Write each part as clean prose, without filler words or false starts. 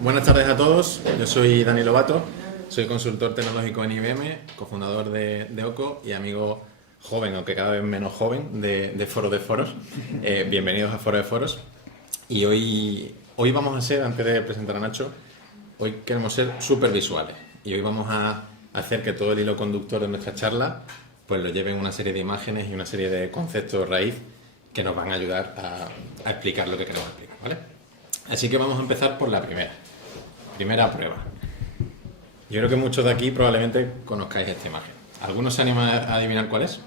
Buenas tardes a todos, yo soy Dani Lobato, soy consultor tecnológico en IBM, cofundador de OCO y amigo joven, aunque cada vez menos joven, de Foro de Foros. Bienvenidos a Foro de Foros. Y hoy vamos a ser, antes de presentar a Nacho, hoy queremos ser súper visuales. Y hoy vamos a hacer que todo el hilo conductor de nuestra charla pues lo lleven una serie de imágenes y una serie de conceptos raíz que nos van a ayudar a explicar lo que queremos explicar, ¿vale? Así que vamos a empezar por la primera prueba. Yo creo que muchos de aquí probablemente conozcáis esta imagen. ¿Algunos se animan a adivinar cuál es?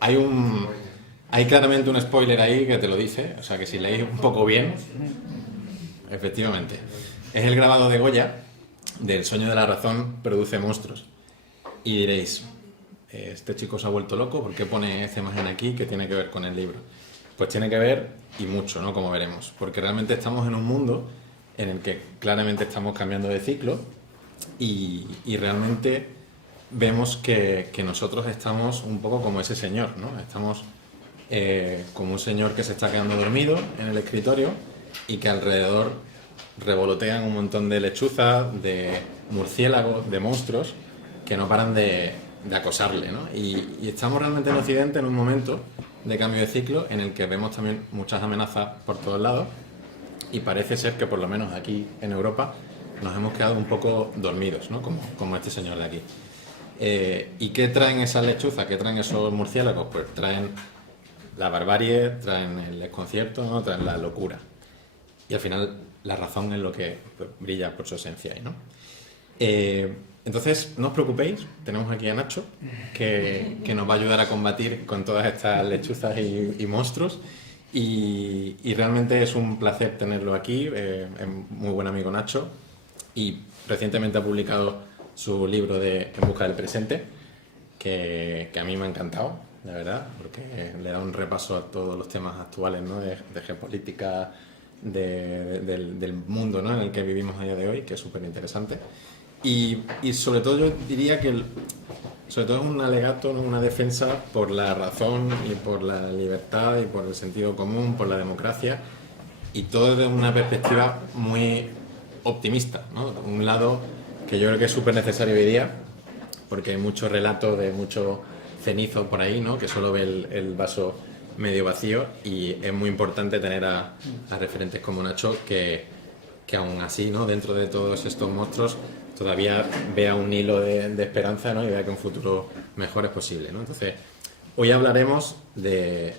Hay claramente un spoiler ahí que te lo dice, o sea que si leéis un poco bien, efectivamente, es el grabado de Goya del Sueño de la razón produce monstruos. Y diréis, este chico se ha vuelto loco, ¿por qué pone esta imagen aquí que tiene que ver con el libro? Pues tiene que ver, y mucho, ¿no? Como veremos, porque realmente estamos en un mundo en el que claramente estamos cambiando de ciclo y realmente vemos que nosotros estamos un poco como ese señor, ¿no? Estamos como un señor que se está quedando dormido en el escritorio y que alrededor revolotean un montón de lechuzas, de murciélagos, de monstruos que no paran de acosarle, ¿no? Y estamos realmente en Occidente en un momento de cambio de ciclo en el que vemos también muchas amenazas por todos lados y parece ser que por lo menos aquí en Europa nos hemos quedado un poco dormidos, ¿no? Como este señor de aquí. ¿Y qué traen esas lechuzas? ¿Qué traen esos murciélagos? Pues traen la barbarie, traen el desconcierto, ¿no? Traen la locura. Y al final la razón es lo que pues, brilla por su esencia ahí, ¿no? Entonces, no os preocupéis, tenemos aquí a Nacho, que nos va a ayudar a combatir con todas estas lechuzas y monstruos. Y realmente es un placer tenerlo aquí, es muy buen amigo Nacho, y recientemente ha publicado su libro de En busca del presente, que a mí me ha encantado, la verdad, porque le da un repaso a todos los temas actuales, ¿no? de geopolítica, del mundo, ¿no? en el que vivimos a día de hoy, que es súper interesante. Y sobre todo yo diría que sobre todo es un alegato, ¿no? Una defensa por la razón y por la libertad y por el sentido común, por la democracia, y todo desde una perspectiva muy optimista, ¿no? Un lado que yo creo que es súper necesario hoy día, porque hay mucho relato de mucho cenizo por ahí, ¿no? Que solo ve el vaso medio vacío, y es muy importante tener a referentes como Nacho que aún así, ¿no? Dentro de todos estos monstruos todavía vea un hilo de esperanza, ¿no? Y vea que un futuro mejor es posible, ¿no? Entonces, hoy hablaremos de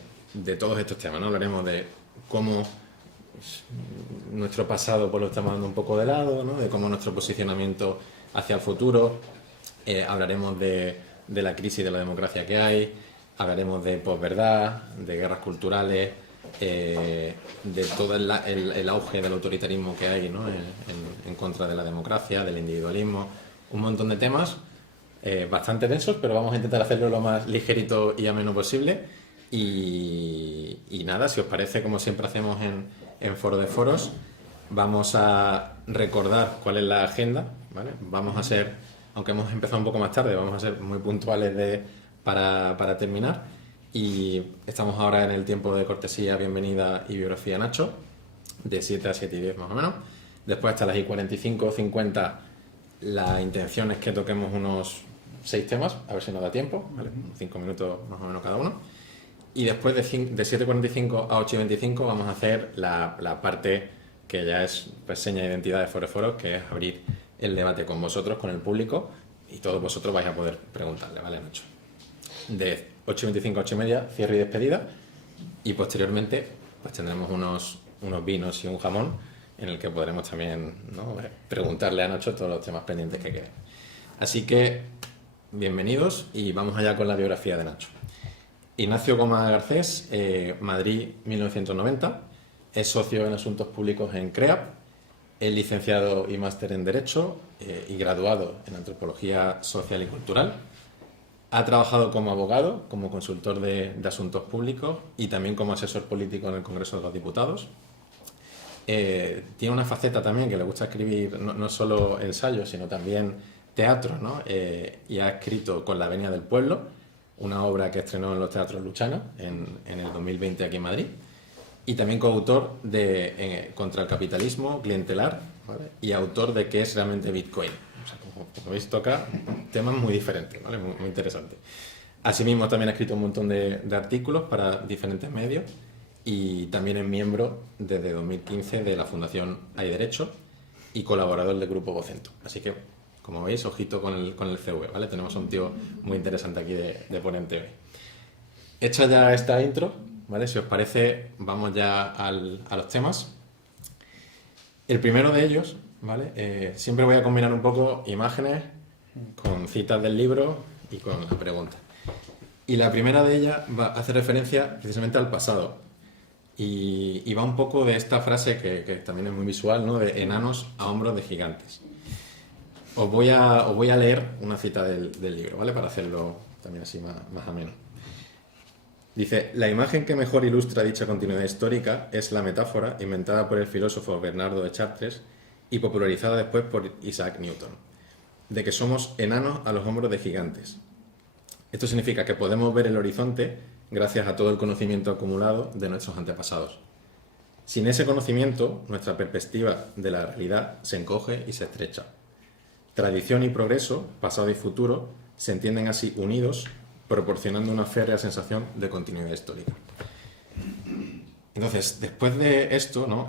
todos estos temas, ¿no? Hablaremos de cómo nuestro pasado pues lo estamos dando un poco de lado, ¿no? De cómo nuestro posicionamiento hacia el futuro, hablaremos de la crisis de la democracia que hay, hablaremos de posverdad, de guerras culturales, de todo el auge del autoritarismo que hay, ¿no? en contra de la democracia, del individualismo, un montón de temas bastante densos, pero vamos a intentar hacerlo lo más ligerito y ameno posible. Y nada, si os parece, como siempre hacemos en Foro de Foros, vamos a recordar cuál es la agenda, ¿vale? Vamos a ser, aunque hemos empezado un poco más tarde, vamos a ser muy puntuales para terminar. Y estamos ahora en el tiempo de cortesía, bienvenida y biografía Nacho, de 7 a 7 y 10 más o menos. Después hasta las I45, 50, la intención es que toquemos unos 6 temas, a ver si nos da tiempo, ¿vale? 5 minutos más o menos cada uno. Y después de 7:45 a 8:25 vamos a hacer la parte que ya es pues, seña de identidad de Foro de Foros, que es abrir el debate con vosotros, con el público, y todos vosotros vais a poder preguntarle, ¿vale, Nacho? De 8:25 a 8:30, cierre y despedida, y posteriormente pues tendremos unos vinos y un jamón en el que podremos también, ¿no? preguntarle a Nacho todos los temas pendientes que queden. Así que bienvenidos y vamos allá con la biografía de Nacho. Ignacio Gómez Garcés, Madrid 1990, es socio en Asuntos Públicos en CREAP, es licenciado y máster en Derecho y graduado en Antropología Social y Cultural. Ha trabajado como abogado, como consultor de asuntos públicos y también como asesor político en el Congreso de los Diputados. Tiene una faceta también que le gusta escribir no solo ensayos, sino también teatro, ¿no? Y ha escrito Con la venia del pueblo, una obra que estrenó en los Teatros Luchana en el 2020 aquí en Madrid. y también coautor de Contra el capitalismo clientelar, ¿vale? Y autor de ¿Qué es realmente Bitcoin? O sea, como veis, toca temas muy diferentes, ¿vale? Muy interesante. Asimismo, también ha escrito un montón de artículos para diferentes medios y también es miembro desde 2015 de la Fundación Hay Derecho y colaborador del Grupo Vocento. Así que, como veis, ojito con el CV, ¿vale? Tenemos a un tío muy interesante aquí de ponente hoy. Hecha ya esta intro, ¿vale? Si os parece, vamos ya a los temas. El primero de ellos, ¿vale? Siempre voy a combinar un poco imágenes con citas del libro y con las preguntas. Y la primera de ellas hace referencia precisamente al pasado. Y va un poco de esta frase que también es muy visual, ¿no? De enanos a hombros de gigantes. Os voy a leer una cita del libro, ¿vale? Para hacerlo también así más ameno. Dice: la imagen que mejor ilustra dicha continuidad histórica es la metáfora inventada por el filósofo Bernardo de Chartres y popularizada después por Isaac Newton, de que somos enanos a los hombros de gigantes. Esto significa que podemos ver el horizonte gracias a todo el conocimiento acumulado de nuestros antepasados. Sin ese conocimiento, nuestra perspectiva de la realidad se encoge y se estrecha. Tradición y progreso, pasado y futuro, se entienden así unidos, proporcionando una férrea sensación de continuidad histórica. Entonces, después de esto, ¿no?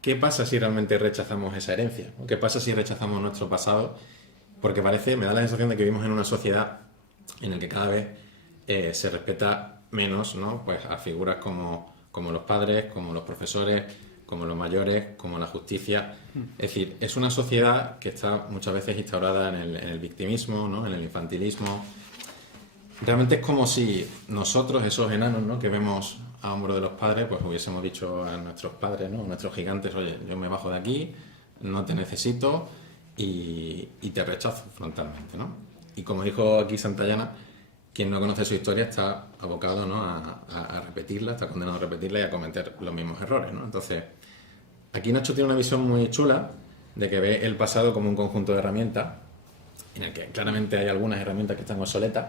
¿Qué pasa si realmente rechazamos esa herencia? ¿Qué pasa si rechazamos nuestro pasado? Porque me da la sensación de que vivimos en una sociedad en la que cada vez se respeta menos, ¿no? Pues a figuras como los padres, como los profesores, como los mayores, como la justicia. Es decir, es una sociedad que está muchas veces instaurada en el victimismo, ¿no? En el infantilismo. Realmente es como si nosotros, esos enanos, ¿no? Que vemos a hombros de los padres, pues hubiésemos dicho a nuestros padres, ¿no? A nuestros gigantes: oye, yo me bajo de aquí, no te necesito y te rechazo frontalmente, ¿no? Y como dijo aquí Santayana, quien no conoce su historia está abocado, ¿no? a repetirla, está condenado a repetirla y a cometer los mismos errores, ¿no? Entonces, aquí Nacho tiene una visión muy chula de que ve el pasado como un conjunto de herramientas, en el que claramente hay algunas herramientas que están obsoletas,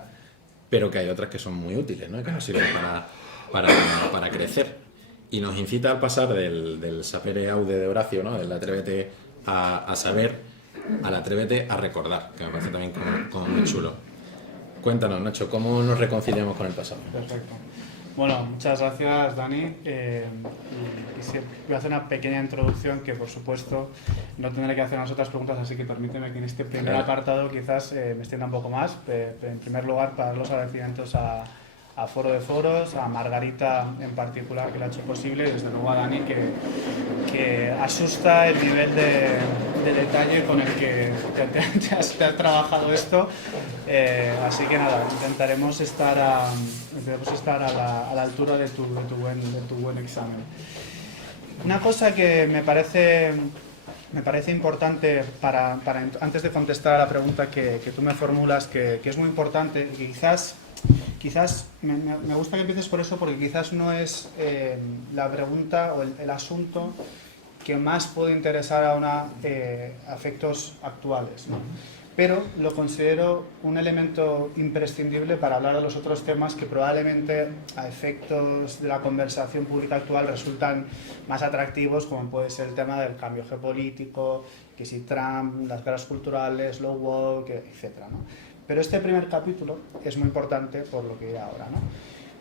pero que hay otras que son muy útiles, ¿no? Y que nos sirven para crecer. Y nos incita al pasar del sapere aude de Horacio, ¿no? Del atrévete a saber, al atrévete a recordar, que me parece también como muy chulo. Cuéntanos, Nacho, ¿cómo nos reconciliamos con el pasado? Perfecto. Bueno, muchas gracias, Dani. Voy a hacer una pequeña introducción que, por supuesto, no tendré que hacer unas otras preguntas, así que permíteme que en este primer apartado quizás me extienda un poco más. En primer lugar, para dar los agradecimientos a Foro de Foros, a Margarita en particular, que lo ha hecho posible, y desde luego a Dani, que asusta el nivel de detalle con el que te has trabajado esto. Así que nada, intentaremos estar a la altura de tu buen examen. Una cosa que me parece importante antes de contestar a la pregunta que tú me formulas, que es muy importante, y que quizás me gusta que empieces por eso, porque quizás no es la pregunta o el asunto que más puede interesar a efectos actuales, ¿no? Pero lo considero un elemento imprescindible para hablar de los otros temas que probablemente a efectos de la conversación pública actual resultan más atractivos, como puede ser el tema del cambio geopolítico, que si Trump, las guerras culturales, low woke, etc., ¿no? Pero este primer capítulo es muy importante por lo que iré ahora, ¿no?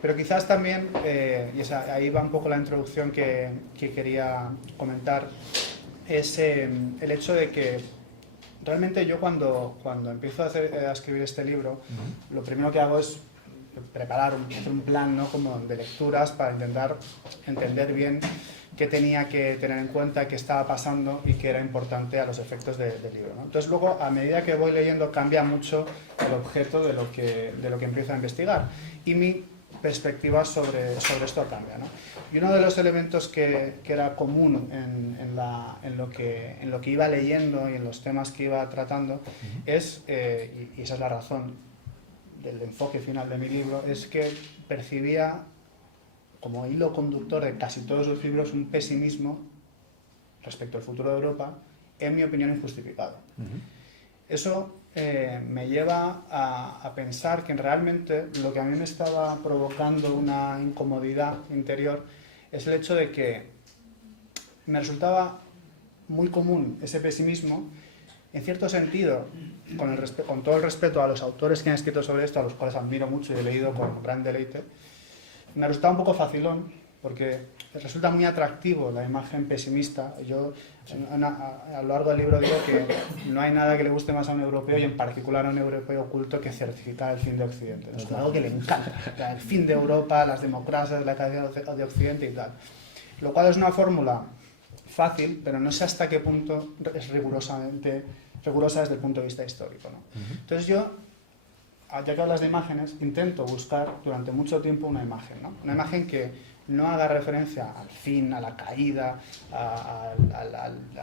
Pero quizás también, y ahí va un poco la introducción que quería comentar, es el hecho de que realmente yo cuando empiezo a escribir este libro, lo primero que hago es hacer un plan, ¿no? Como de lecturas para intentar entender bien qué tenía que tener en cuenta, qué estaba pasando y qué era importante a los efectos del libro, ¿no? Entonces luego, a medida que voy leyendo, cambia mucho el objeto de lo que empiezo a investigar y mi perspectiva sobre esto cambia, ¿no? Y uno de los elementos que era común en lo que iba leyendo y en los temas que iba tratando es, y esa es la razón del enfoque final de mi libro, es que percibía como hilo conductor de casi todos los libros un pesimismo respecto al futuro de Europa, en mi opinión, injustificado. Eso me lleva a pensar que realmente lo que a mí me estaba provocando una incomodidad interior es el hecho de que me resultaba muy común ese pesimismo, en cierto sentido, con todo el respeto a los autores que han escrito sobre esto, a los cuales admiro mucho y he leído con gran deleite, me resultaba un poco facilón, porque resulta muy atractivo la imagen pesimista. Yo a lo largo del libro digo que no hay nada que le guste más a un europeo, y en particular a un europeo culto, que certificar el fin de Occidente. Es algo que le encanta, el fin de Europa, las democracias, la caída de Occidente y tal. Lo cual es una fórmula fácil, pero no sé hasta qué punto es rigurosa desde el punto de vista histórico, ¿no? Entonces yo, ya que hablas de imágenes, intento buscar durante mucho tiempo una imagen, ¿no? Una imagen que no haga referencia al fin, a la caída, a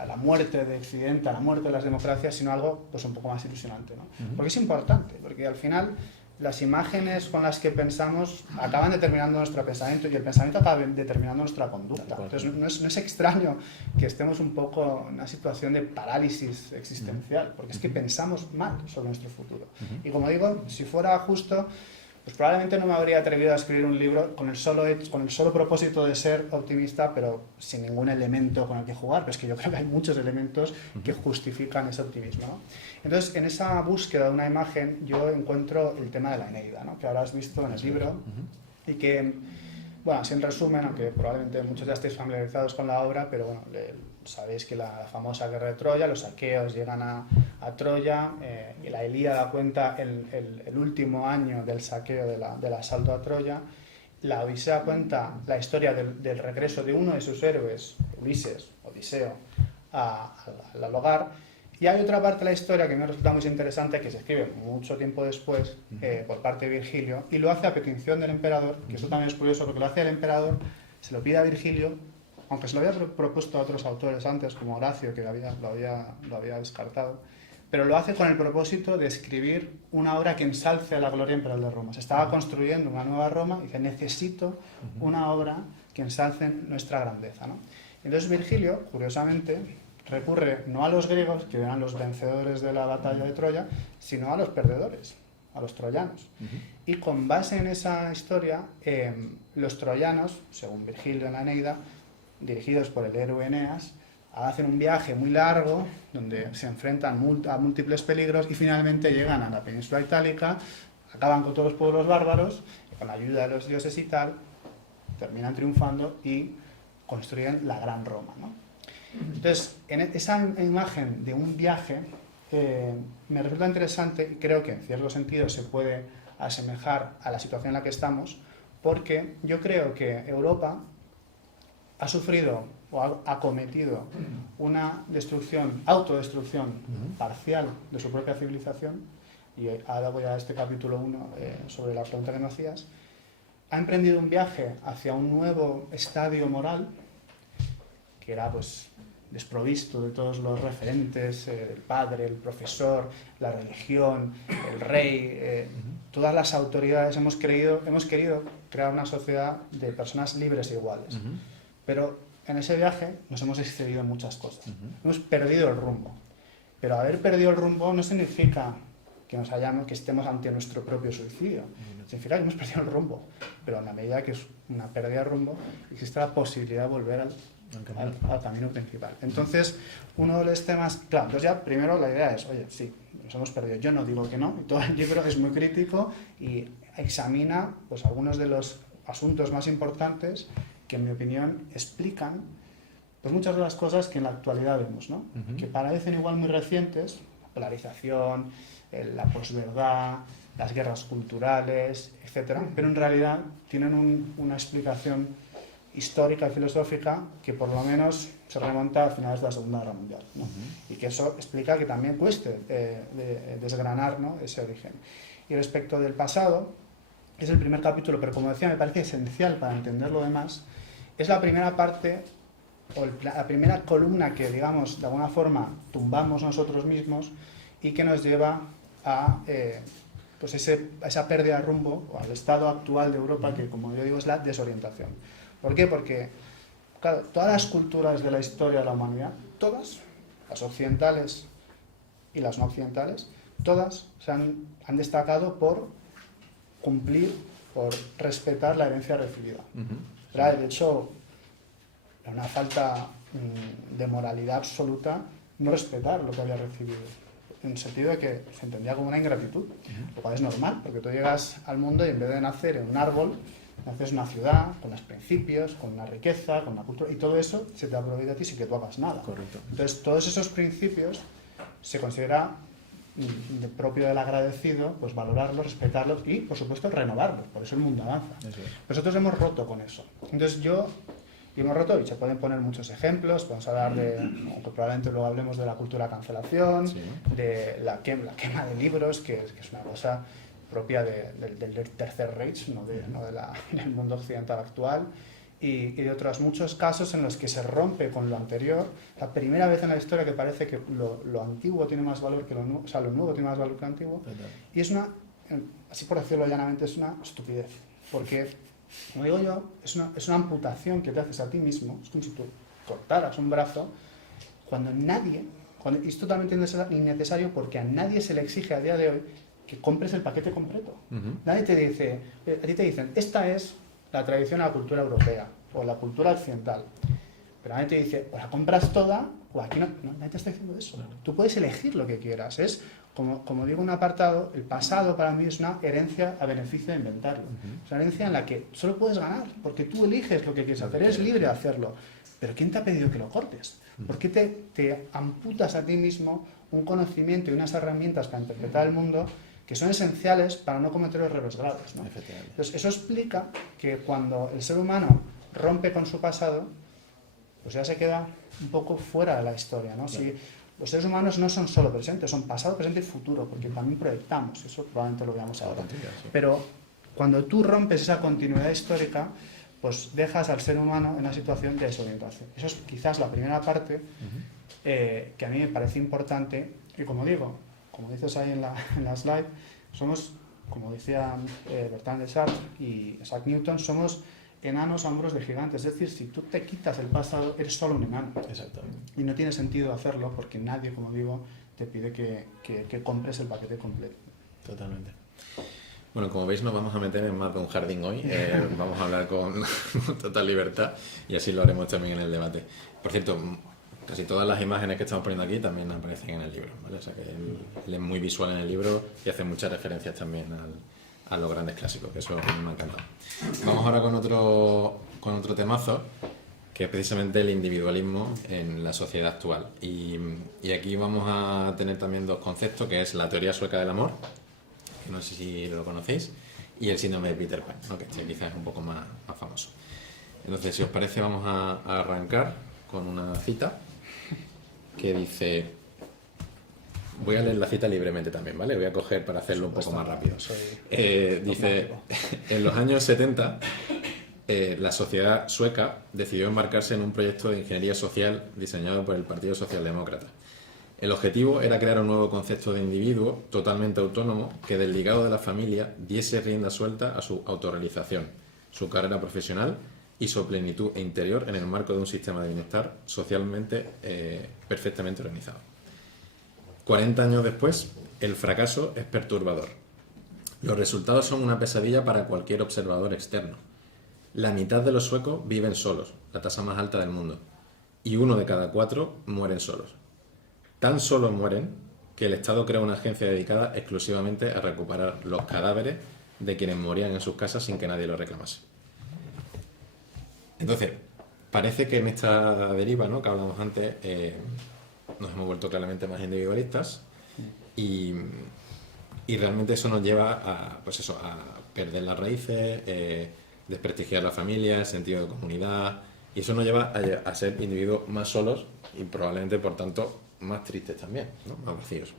la muerte de Occidente, a la muerte de las democracias, sino algo pues un poco más ilusionante, ¿no? Porque es importante, porque al final las imágenes con las que pensamos acaban determinando nuestro pensamiento, y el pensamiento acaba determinando nuestra conducta. Entonces no es extraño que estemos un poco en una situación de parálisis existencial, porque es que pensamos mal sobre nuestro futuro. Y como digo, si fuera justo, pues probablemente no me habría atrevido a escribir un libro con el solo propósito de ser optimista, pero sin ningún elemento con el que jugar. Pero es que yo creo que hay muchos elementos que justifican ese optimismo, ¿no? Entonces, en esa búsqueda de una imagen, yo encuentro el tema de la Eneida, ¿no? Que habrás visto en el libro, y que, bueno, así en resumen, aunque probablemente muchos ya estéis familiarizados con la obra, pero bueno, sabéis que la famosa guerra de Troya, los aqueos llegan a Troya, y la Ilíada cuenta el último año del saqueo del asalto a Troya. La Odisea cuenta la historia del regreso de uno de sus héroes, Ulises, Odiseo, al hogar. Y hay otra parte de la historia que me resulta muy interesante, que se escribe mucho tiempo después por parte de Virgilio, y lo hace a petición del emperador, que eso también es curioso, porque lo hace el emperador, se lo pide a Virgilio, aunque se lo había propuesto a otros autores antes, como Horacio, que lo había descartado, pero lo hace con el propósito de escribir una obra que ensalce a la gloria imperial de Roma. Se estaba construyendo una nueva Roma y dice, necesito una obra que ensalce nuestra grandeza, ¿no? Entonces Virgilio, curiosamente, recurre no a los griegos, que eran los vencedores de la batalla de Troya, sino a los perdedores, a los troyanos. Y con base en esa historia, los troyanos, según Virgilio en la Eneida, dirigidos por el héroe Eneas, hacen un viaje muy largo donde se enfrentan a múltiples peligros y finalmente llegan a la península itálica, acaban con todos los pueblos bárbaros, y con la ayuda de los dioses y tal, terminan triunfando y construyen la Gran Roma, ¿no? Entonces, en esa imagen de un viaje me resulta interesante, y creo que en cierto sentido se puede asemejar a la situación en la que estamos, porque yo creo que Europa ha sufrido o ha acometido una autodestrucción parcial de su propia civilización, y ahora voy a este capítulo 1 sobre la pregunta que me hacías. Ha emprendido un viaje hacia un nuevo estadio moral, que era pues desprovisto de todos los referentes, el padre, el profesor, la religión, el rey, todas las autoridades. Hemos querido crear una sociedad de personas libres e iguales. Pero en ese viaje nos hemos excedido en muchas cosas. Hemos perdido el rumbo. Pero haber perdido el rumbo no significa que estemos ante nuestro propio suicidio. Significa que hemos perdido el rumbo. Pero en la medida que es una pérdida de rumbo, existe la posibilidad de volver al camino principal. Entonces, uno de los temas... Claro, entonces ya primero la idea es, oye, sí, nos hemos perdido. Yo no digo que no, y todo el libro es muy crítico y examina pues algunos de los asuntos más importantes que, en mi opinión, explican pues muchas de las cosas que en la actualidad vemos, ¿no? Que parecen igual muy recientes, la polarización, la posverdad, las guerras culturales, etc. Pero en realidad tienen una explicación histórica y filosófica que por lo menos se remonta a finales de la Segunda Guerra Mundial, ¿no? Y que eso explica que también cueste desgranar, ¿no?, ese origen. Y respecto del pasado, es el primer capítulo, pero como decía, me parece esencial para entender lo demás. Es la primera parte, o la primera columna que, digamos, de alguna forma tumbamos nosotros mismos y que nos lleva a pues esa pérdida de rumbo, o al estado actual de Europa, que, como yo digo, es la desorientación. ¿Por qué? Porque, claro, todas las culturas de la historia de la humanidad, todas, las occidentales, y las no occidentales, todas han destacado por cumplir, por respetar la herencia recibida. Era, de hecho, una falta de moralidad absoluta no respetar lo que había recibido, en el sentido de que se entendía como una ingratitud, lo cual es normal, porque tú llegas al mundo y en vez de nacer en un árbol, naces en una ciudad, con los principios, con una riqueza, con una cultura, y todo eso se te ha prohibido a ti sin que tú hagas nada. Correcto. Entonces, todos esos principios se considera propio del agradecido, pues valorarlos, respetarlos y, por supuesto, renovarlos. Por eso el mundo avanza. Eso es. Nosotros hemos roto con eso. Entonces y hemos roto, y se pueden poner muchos ejemplos, podemos hablar de, aunque probablemente luego hablemos de la cultura cancelación, Sí. de la quema de libros, que es una cosa propia del Tercer Reich, no del mundo occidental actual, y de otros muchos casos en los que se rompe con lo anterior. La primera vez en la historia que parece que lo antiguo tiene más valor que lo nuevo, o sea, lo nuevo tiene más valor que lo antiguo, y es una, así por decirlo llanamente, es una estupidez, porque, como digo yo, es una amputación que te haces a ti mismo, es como si tú cortaras un brazo, cuando es totalmente innecesario, porque a nadie se le exige a día de hoy que compres el paquete completo. Nadie te dice, a ti te dicen, esta es la tradición a la cultura europea o la cultura occidental, pero nadie te dice, o la compras toda o aquí no, nadie te está diciendo eso. Claro. Tú puedes elegir lo que quieras. Es, como digo un apartado, el pasado para mí es una herencia a beneficio de inventario. Es una herencia en la que solo puedes ganar, porque tú eliges lo que quieres hacer, eres libre de hacerlo. Pero ¿quién te ha pedido que lo cortes? ¿Por qué te amputas a ti mismo un conocimiento y unas herramientas para interpretar el mundo que son esenciales para no cometer errores graves, ¿no? Entonces, eso explica que cuando el ser humano rompe con su pasado, pues ya se queda un poco fuera de la historia, ¿no? Si los seres humanos no son solo presentes, son pasado, presente y futuro, porque también proyectamos, eso probablemente lo veamos ahora. Pero cuando tú rompes esa continuidad histórica, pues dejas al ser humano en una situación de desorientación. Eso es quizás la primera parte que a mí me parece importante, y como digo, como dices ahí en la slide, somos, como decían Bertrand Descartes y Isaac Newton, somos enanos a hombros de gigantes. Es decir, si tú te quitas el pasado, eres solo un enano. Exactamente. Y no tiene sentido hacerlo porque nadie, como digo, te pide que compres el paquete completo. Totalmente. Bueno, como veis nos vamos a meter en más de un jardín hoy. Vamos a hablar con total libertad y así lo haremos también en el debate. Por cierto, casi todas las imágenes que estamos poniendo aquí también aparecen en el libro, ¿vale? O sea que él es muy visual en el libro y hace muchas referencias también a los grandes clásicos, que eso a mí me ha encantado. Vamos ahora con otro temazo, que es precisamente el individualismo en la sociedad actual. Y aquí vamos a tener también dos conceptos, que es la teoría sueca del amor, que no sé si lo conocéis, y el síndrome de Peter Pan, ¿no? Que este quizás es un poco más famoso. Entonces, si os parece, vamos a arrancar con una cita que dice, voy a leer la cita libremente también, ¿vale? Voy a coger para hacerlo un poco más rápido. Dice, en los años 70 la sociedad sueca decidió embarcarse en un proyecto de ingeniería social diseñado por el Partido Socialdemócrata. El objetivo era crear un nuevo concepto de individuo totalmente autónomo que, desligado de la familia, diese rienda suelta a su autorrealización, su carrera profesional y su plenitud interior en el marco de un sistema de bienestar socialmente perfectamente organizado. 40 años después, el fracaso es perturbador. Los resultados son una pesadilla para cualquier observador externo. La mitad de los suecos viven solos, la tasa más alta del mundo, y 1 de cada 4 mueren solos. Tan solo mueren que el Estado crea una agencia dedicada exclusivamente a recuperar los cadáveres de quienes morían en sus casas sin que nadie lo reclamase. Entonces, parece que en esta deriva, ¿no?, que hablamos antes, nos hemos vuelto claramente más individualistas y realmente eso nos lleva a, pues eso, a perder las raíces, desprestigiar la familia, el sentido de comunidad, y eso nos lleva a ser individuos más solos y probablemente, por tanto, más tristes también, ¿no?, más vacíos.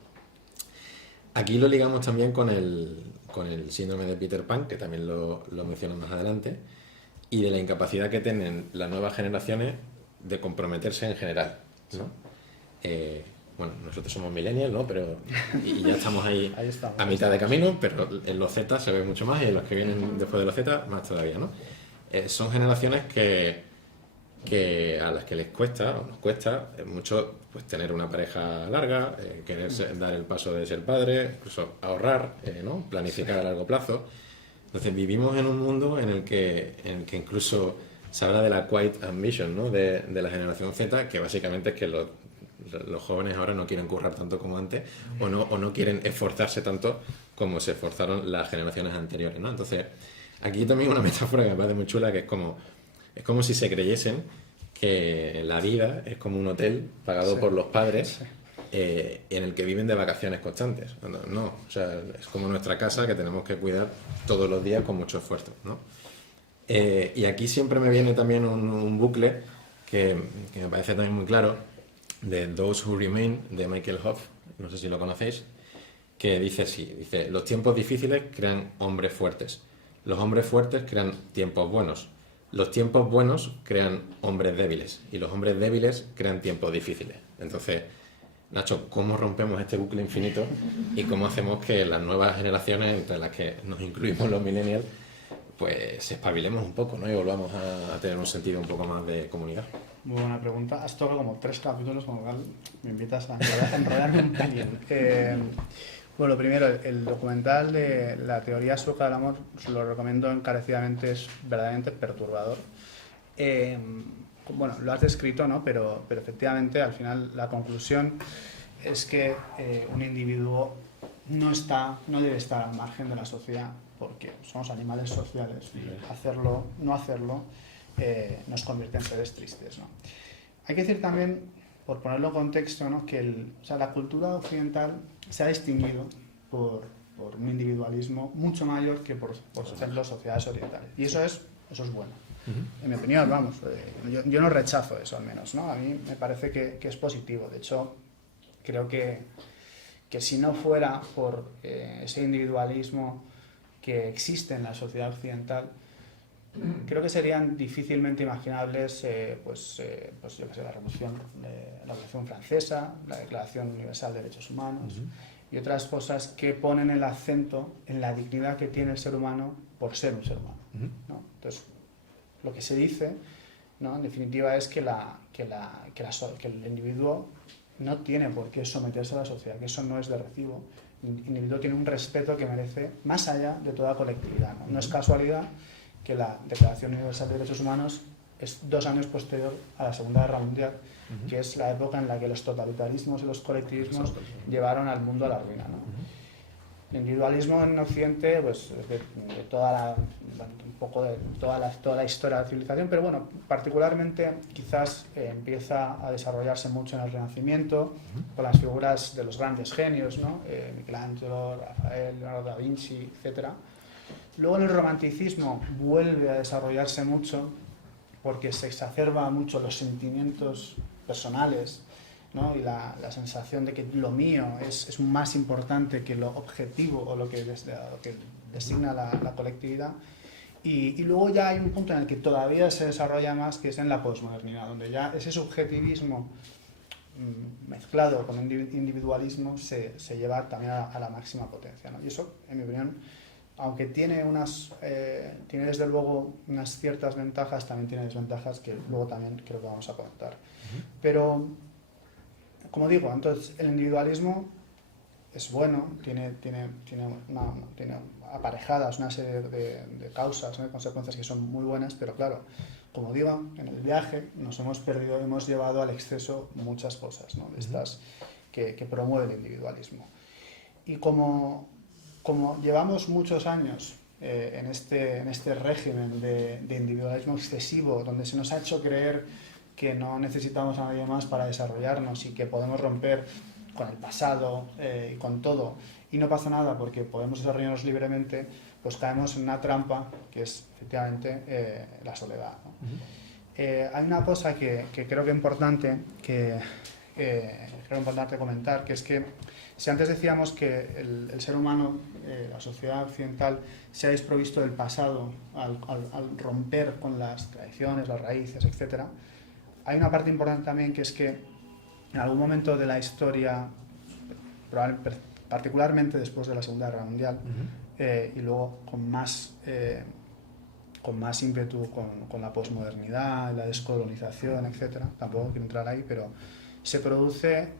Aquí lo ligamos también con el síndrome de Peter Pan, que también lo menciono más adelante, y de la incapacidad que tienen las nuevas generaciones de comprometerse en general, ¿no? Bueno, nosotros somos millennials, ¿no? Pero, y ya estamos ahí a mitad de camino, pero en los Z se ve mucho más y en los que vienen después de los Z más todavía, ¿no? Son generaciones que a las que les cuesta o nos cuesta mucho pues tener una pareja larga, querer dar el paso de ser padre, incluso ahorrar, ¿no? Planificar a largo plazo. Entonces vivimos en un mundo en el que incluso se habla de la quiet ambition, ¿no? de la generación Z, que básicamente es que los jóvenes ahora no quieren currar tanto como antes o no quieren esforzarse tanto como se esforzaron las generaciones anteriores, ¿no? Entonces aquí también una metáfora que me parece muy chula, que es como si se creyesen que la vida es como un hotel pagado por los padres, en el que viven de vacaciones constantes. No, o sea, es como nuestra casa que tenemos que cuidar todos los días con mucho esfuerzo, ¿no? Y aquí siempre me viene también un bucle que me parece también muy claro, de Those Who Remain, de Michael Hoff, no sé si lo conocéis, que dice los tiempos difíciles crean hombres fuertes, los hombres fuertes crean tiempos buenos, los tiempos buenos crean hombres débiles y los hombres débiles crean tiempos difíciles. Entonces, Nacho, ¿cómo rompemos este bucle infinito y cómo hacemos que las nuevas generaciones, entre las que nos incluimos los millennials, pues espabilemos un poco, ¿no? Y volvamos a tener un sentido un poco más de comunidad? Muy buena pregunta. Has tocado como 3 capítulos, con lo cual me invitas a enrollarme un pelín. Bueno, lo primero, el documental de la teoría sueca del amor, os lo recomiendo encarecidamente, es verdaderamente perturbador. Bueno, lo has descrito, ¿no? Pero efectivamente, al final, la conclusión es que un individuo no debe estar al margen de la sociedad, porque somos animales sociales. No hacerlo, nos convierte en seres tristes, ¿no? Hay que decir también, por ponerlo en contexto, ¿no? Que la cultura occidental se ha distinguido por un individualismo mucho mayor que por ejemplo, sociedades orientales. Y eso es bueno. En mi opinión, vamos, yo no rechazo eso, al menos, ¿no? A mí me parece que es positivo. De hecho, creo que si no fuera por ese individualismo que existe en la sociedad occidental, creo que serían difícilmente imaginables yo qué sé, la Revolución Francesa, la Declaración Universal de Derechos Humanos y otras cosas que ponen el acento en la dignidad que tiene el ser humano por ser un ser humano, ¿no? Entonces, lo que se dice, ¿no? En definitiva, es que el individuo no tiene por qué someterse a la sociedad, que eso no es de recibo. El individuo tiene un respeto que merece más allá de toda colectividad, ¿no? No es casualidad que la Declaración Universal de Derechos Humanos es 2 años posterior a la Segunda Guerra Mundial, que es la época en la que los totalitarismos y los colectivismos llevaron al mundo a la ruina, ¿no? El individualismo en Occidente, pues, de toda la historia de la civilización, pero bueno, particularmente quizás empieza a desarrollarse mucho en el Renacimiento, con las figuras de los grandes genios, ¿no? Michelangelo, Rafael, Leonardo da Vinci, etc. Luego en el romanticismo vuelve a desarrollarse mucho porque se exacerba mucho los sentimientos personales, ¿no? Y la sensación de que lo mío es más importante que lo objetivo o lo que designa la colectividad. Y luego ya hay un punto en el que todavía se desarrolla más, que es en la posmodernidad, donde ya ese subjetivismo mezclado con individualismo se lleva también a la máxima potencia, ¿no? Y eso, en mi opinión, aunque tiene desde luego unas ciertas ventajas, también tiene desventajas que luego también creo que vamos a comentar. Pero, como digo, entonces el individualismo es bueno, tiene aparejadas una serie de causas, ¿no? De consecuencias que son muy buenas, pero claro, como digo, en el viaje nos hemos perdido, hemos llevado al exceso muchas cosas, ¿no? Estas que promueven el individualismo. Y como llevamos muchos años en este régimen de individualismo excesivo, donde se nos ha hecho creer que no necesitamos a nadie más para desarrollarnos y que podemos romper con el pasado y con todo, y no pasa nada porque podemos desarrollarnos libremente, pues caemos en una trampa que es efectivamente la soledad, ¿no? Hay una cosa que creo que es importante comentar, que es que si antes decíamos que el ser humano, la sociedad occidental, se ha desprovisto del pasado al romper con las tradiciones, las raíces, etc., hay una parte importante también, que es que en algún momento de la historia, particularmente después de la Segunda Guerra Mundial, y luego con más con más ímpetu con la posmodernidad, la descolonización, etcétera. Tampoco quiero entrar ahí, pero se produce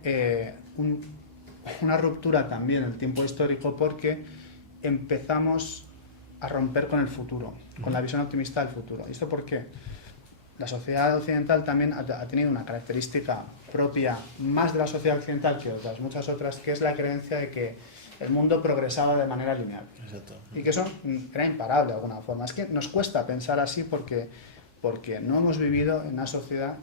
una ruptura también en el tiempo histórico porque empezamos a romper con el futuro, con la visión optimista del futuro. ¿Y esto por qué? La sociedad occidental también ha tenido una característica propia más de la sociedad occidental que otras, muchas otras, que es la creencia de que el mundo progresaba de manera lineal. Exacto. Y que eso era imparable de alguna forma. Es que nos cuesta pensar así porque no hemos vivido en una sociedad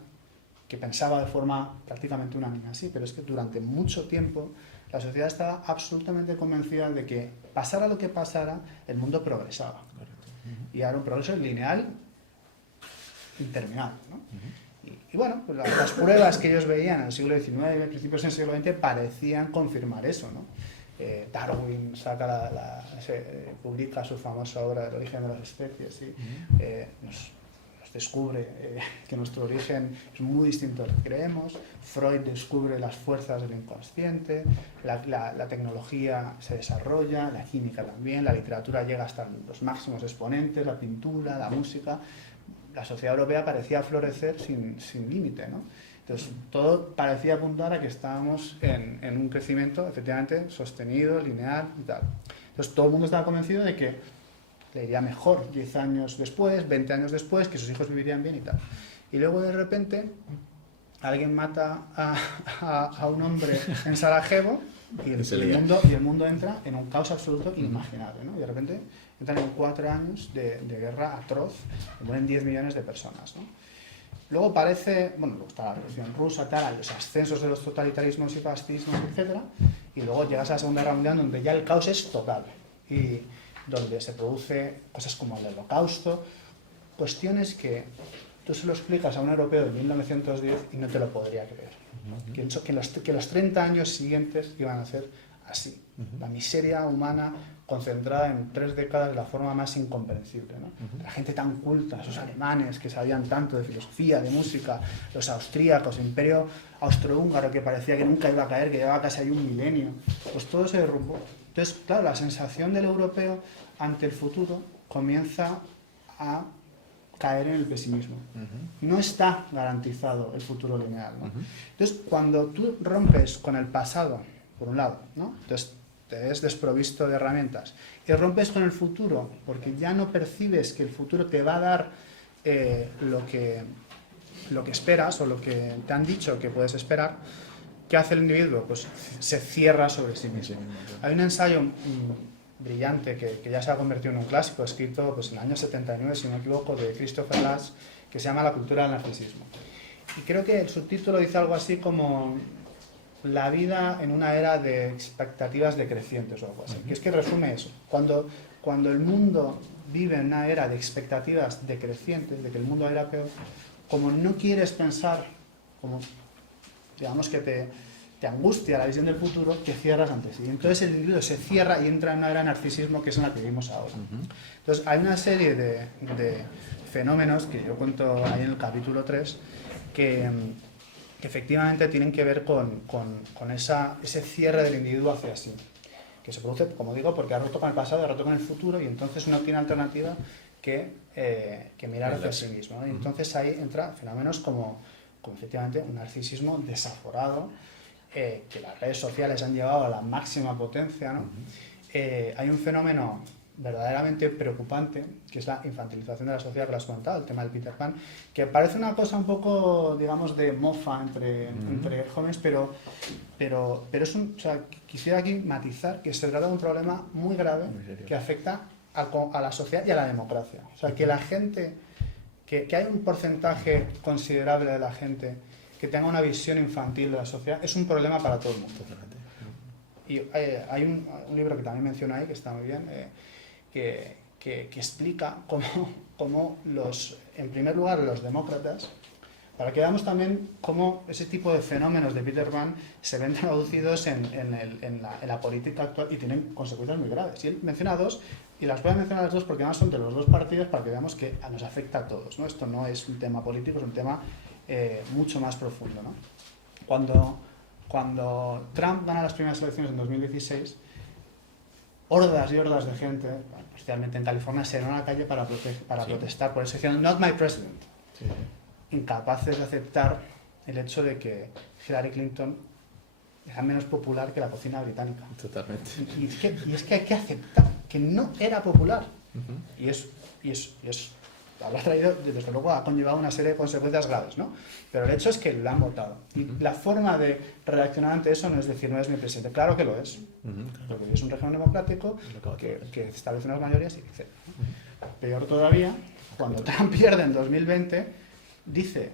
que pensaba de forma prácticamente unánime así, pero es que durante mucho tiempo la sociedad estaba absolutamente convencida de que pasara lo que pasara, el mundo progresaba. Y era un progreso lineal interminable, ¿no? Y bueno, pues las pruebas que ellos veían en el siglo XIX y principios del siglo XX parecían confirmar eso, ¿no? Darwin publica su famosa obra El origen de las especies y nos descubre que nuestro origen es muy distinto a lo que creemos. Freud descubre las fuerzas del inconsciente, la tecnología se desarrolla, la química también, la literatura llega hasta los máximos exponentes, la pintura, la música. La sociedad europea parecía florecer sin límite, ¿no? Entonces, todo parecía apuntar a que estábamos en un crecimiento efectivamente sostenido, lineal y tal. Entonces, todo el mundo estaba convencido de que le iría mejor 10 años después, 20 años después, que sus hijos vivirían bien y tal. Y luego, de repente, alguien mata a un hombre en Sarajevo y el mundo entra en un caos absoluto inimaginable, ¿no? Y de repente entran en 4 años de guerra atroz, que mueren 10 millones de personas, ¿no? Luego parece, bueno, luego está la Revolución Rusa, tal, los ascensos de los totalitarismos y fascismos, etcétera, y luego llegas a la Segunda Guerra Mundial donde ya el caos es total y donde se produce cosas como el Holocausto, cuestiones que tú se lo explicas a un europeo de 1910 y no te lo podría creer. Que los 30 años siguientes iban a ser así. La miseria humana concentrada en 3 décadas de la forma más incomprensible, ¿no? La gente tan culta, esos alemanes que sabían tanto de filosofía, de música, los austríacos, el imperio austrohúngaro que parecía que nunca iba a caer, que llevaba casi ahí un milenio, pues todo se derrumbó. Entonces, claro, la sensación del europeo ante el futuro comienza a caer en el pesimismo. No está garantizado el futuro lineal, ¿no? Entonces, cuando tú rompes con el pasado, por un lado, ¿no? Entonces, te ves desprovisto de herramientas y rompes con el futuro porque ya no percibes que el futuro te va a dar lo que esperas o lo que te han dicho que puedes esperar. ¿Qué hace el individuo? Pues se cierra sobre sí mismo. Hay un ensayo brillante que ya se ha convertido en un clásico, escrito pues, en el año 79, si no me equivoco, de Christopher Lasch, que se llama La cultura del narcisismo. Y creo que el subtítulo dice algo así como la vida en una era de expectativas decrecientes o algo así. Que es que resume eso. Cuando el mundo vive en una era de expectativas decrecientes, de que el mundo era peor, como no quieres pensar, como digamos que te angustia la visión del futuro, te cierras ante sí. Entonces el individuo se cierra y entra en una era de narcisismo que es en la que vivimos ahora. Entonces hay una serie de fenómenos que yo cuento ahí en el capítulo 3 que efectivamente tienen que ver con ese cierre del individuo hacia sí, que se produce, como digo, porque ha roto con el pasado, ha roto con el futuro y entonces no tiene alternativa que mirar hacia sí mismo, ¿no? Y entonces ahí entran fenómenos como efectivamente un narcisismo desaforado, que las redes sociales han llevado a la máxima potencia, ¿no? Hay un fenómeno verdaderamente preocupante, que es la infantilización de la sociedad, que lo has comentado, el tema del Peter Pan, que parece una cosa un poco, digamos, de mofa entre jóvenes, pero es o sea, quisiera aquí matizar que se trata de un problema muy grave que afecta a la sociedad y a la democracia. O sea, que la gente, que hay un porcentaje considerable de la gente que tenga una visión infantil de la sociedad, es un problema para todo el mundo. Y hay un libro que también menciono ahí, que está muy bien, que explica cómo en primer lugar, los demócratas, para que veamos también cómo ese tipo de fenómenos de Peter Pan se ven traducidos en la política actual y tienen consecuencias muy graves. Y él menciona 2, y las voy a mencionar las 2 porque además son de los 2 partidos para que veamos que nos afecta a todos, ¿no? Esto no es un tema político, es un tema mucho más profundo, ¿no? Cuando Trump gana las primeras elecciones en 2016, hordas y hordas de gente, especialmente en California, se van a la calle para protestar por eso, diciendo "Not my president", incapaces de aceptar el hecho de que Hillary Clinton era menos popular que la cocina británica. Totalmente. Y es que hay que aceptar que no era popular. Y habrá traído, desde luego, ha conllevado una serie de consecuencias graves, ¿no? Pero el hecho es que lo han votado. Y la forma de reaccionar ante eso no es decir, no es mi presidente. Claro que lo es. Porque es un régimen democrático que establece unas mayorías, etc. Peor todavía, cuando Trump pierde en 2020, dice,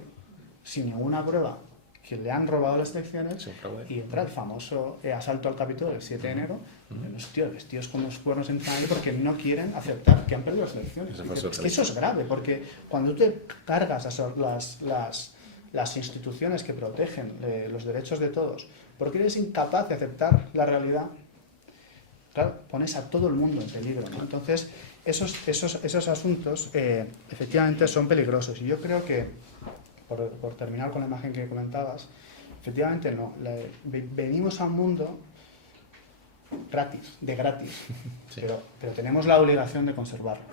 sin ninguna prueba, que le han robado las elecciones y entra el famoso asalto al Capitolio el 7 de enero, los tíos con los cuernos entran ahí porque no quieren aceptar que han perdido las elecciones. Es que eso es grave, porque cuando tú te cargas las instituciones que protegen los derechos de todos, porque eres incapaz de aceptar la realidad, claro, pones a todo el mundo en peligro, ¿no? Entonces, esos asuntos efectivamente son peligrosos. Y yo creo que, por terminar con la imagen que comentabas, efectivamente no. Venimos a un mundo gratis, sí. pero tenemos la obligación de conservarlo.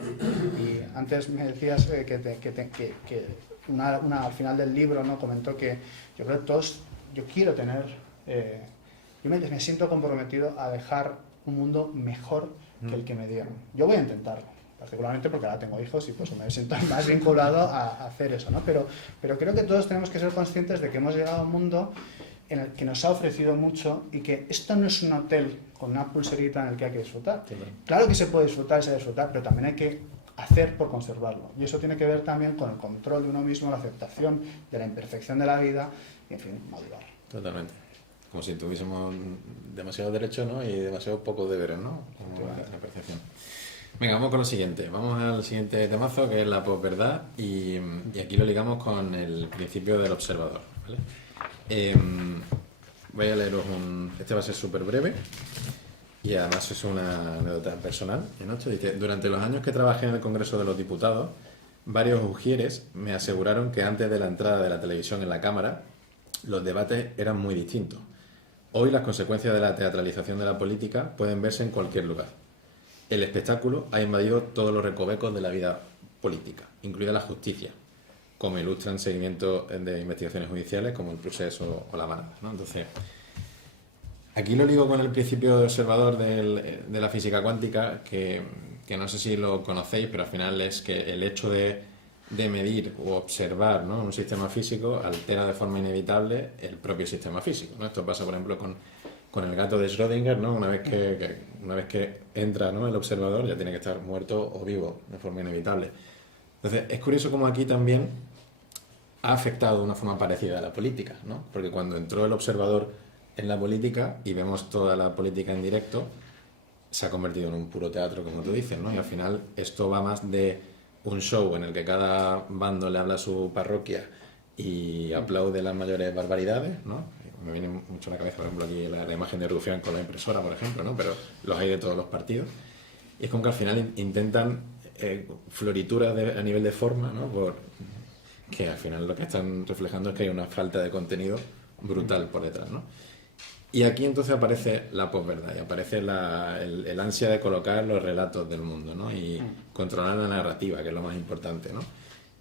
Y antes me decías que al final del libro, ¿no?, comentó que yo creo que yo quiero tener, yo me siento comprometido a dejar un mundo mejor que el que me dieron. Yo voy a intentarlo, particularmente porque ahora tengo hijos y pues me siento más vinculado a hacer eso, ¿no? Pero creo que todos tenemos que ser conscientes de que hemos llegado a un mundo en el que nos ha ofrecido mucho y que esto no es un hotel con una pulserita en el que hay que disfrutar. Claro que se puede disfrutar, pero también hay que hacer por conservarlo. Y eso tiene que ver también con el control de uno mismo, la aceptación de la imperfección de la vida y, en fin, madurar. Totalmente. Como si tuviésemos demasiados derechos, ¿no?, y demasiado pocos deberes, ¿no? Como la percepción. Venga, vamos con lo siguiente. Vamos al siguiente temazo, que es la posverdad, y aquí lo ligamos con el principio del observador, ¿vale? Voy a leeros este va a ser súper breve y además es una anécdota personal. Dice: durante los años que trabajé en el Congreso de los Diputados, varios ujieres me aseguraron que antes de la entrada de la televisión en la Cámara, los debates eran muy distintos. Hoy las consecuencias de la teatralización de la política pueden verse en cualquier lugar. El espectáculo ha invadido todos los recovecos de la vida política, incluida la justicia, como ilustran seguimientos de investigaciones judiciales como el Procés o la Manada, ¿no? Entonces, aquí lo ligo con el principio observador de la física cuántica, que no sé si lo conocéis, pero al final es que el hecho de medir o observar, ¿no?, un sistema físico altera de forma inevitable el propio sistema físico, ¿no? Esto pasa, por ejemplo, con el gato de Schrödinger, ¿no? Una vez que entra, ¿no?, el observador, ya tiene que estar muerto o vivo de forma inevitable. Entonces, es curioso cómo aquí también ha afectado de una forma parecida a la política, ¿no? Porque cuando entró el observador en la política y vemos toda la política en directo, se ha convertido en un puro teatro, como tú dices, ¿no? Y al final esto va más de un show en el que cada bando le habla a su parroquia y aplaude las mayores barbaridades, ¿no? Me viene mucho a la cabeza, por ejemplo, aquí la imagen de Rufián con la impresora, por ejemplo, ¿no? Pero los hay de todos los partidos. Y es como que al final intentan florituras a nivel de forma, ¿no? Que al final lo que están reflejando es que hay una falta de contenido brutal por detrás, ¿no? Y aquí entonces aparece la posverdad y aparece el ansia de colocar los relatos del mundo, ¿no? Y controlar la narrativa, que es lo más importante, ¿no?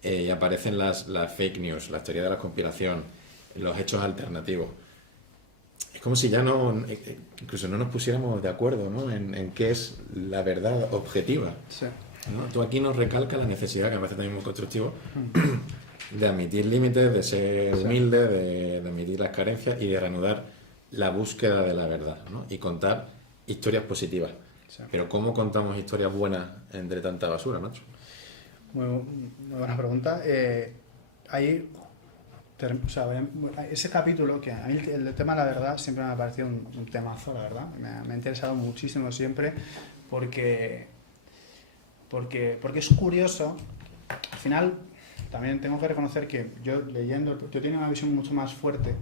Y aparecen las fake news, las teorías de la conspiración, los hechos alternativos. Es como si ya incluso no nos pusiéramos de acuerdo, ¿no?, en qué es la verdad objetiva, Sí. ¿no? Tú aquí nos recalca la necesidad, que me parece también muy constructivo, de admitir límites, de ser humilde, de admitir las carencias y de reanudar la búsqueda de la verdad, ¿no? Y contar historias positivas. Sí. Pero ¿cómo contamos historias buenas entre tanta basura, Nacho? Muy buena pregunta. Ese capítulo, que a mí el tema de la verdad siempre me ha parecido un temazo, la verdad. Me ha interesado muchísimo siempre porque es curioso. Al final, también tengo que reconocer que yo tenía una visión mucho más fuerte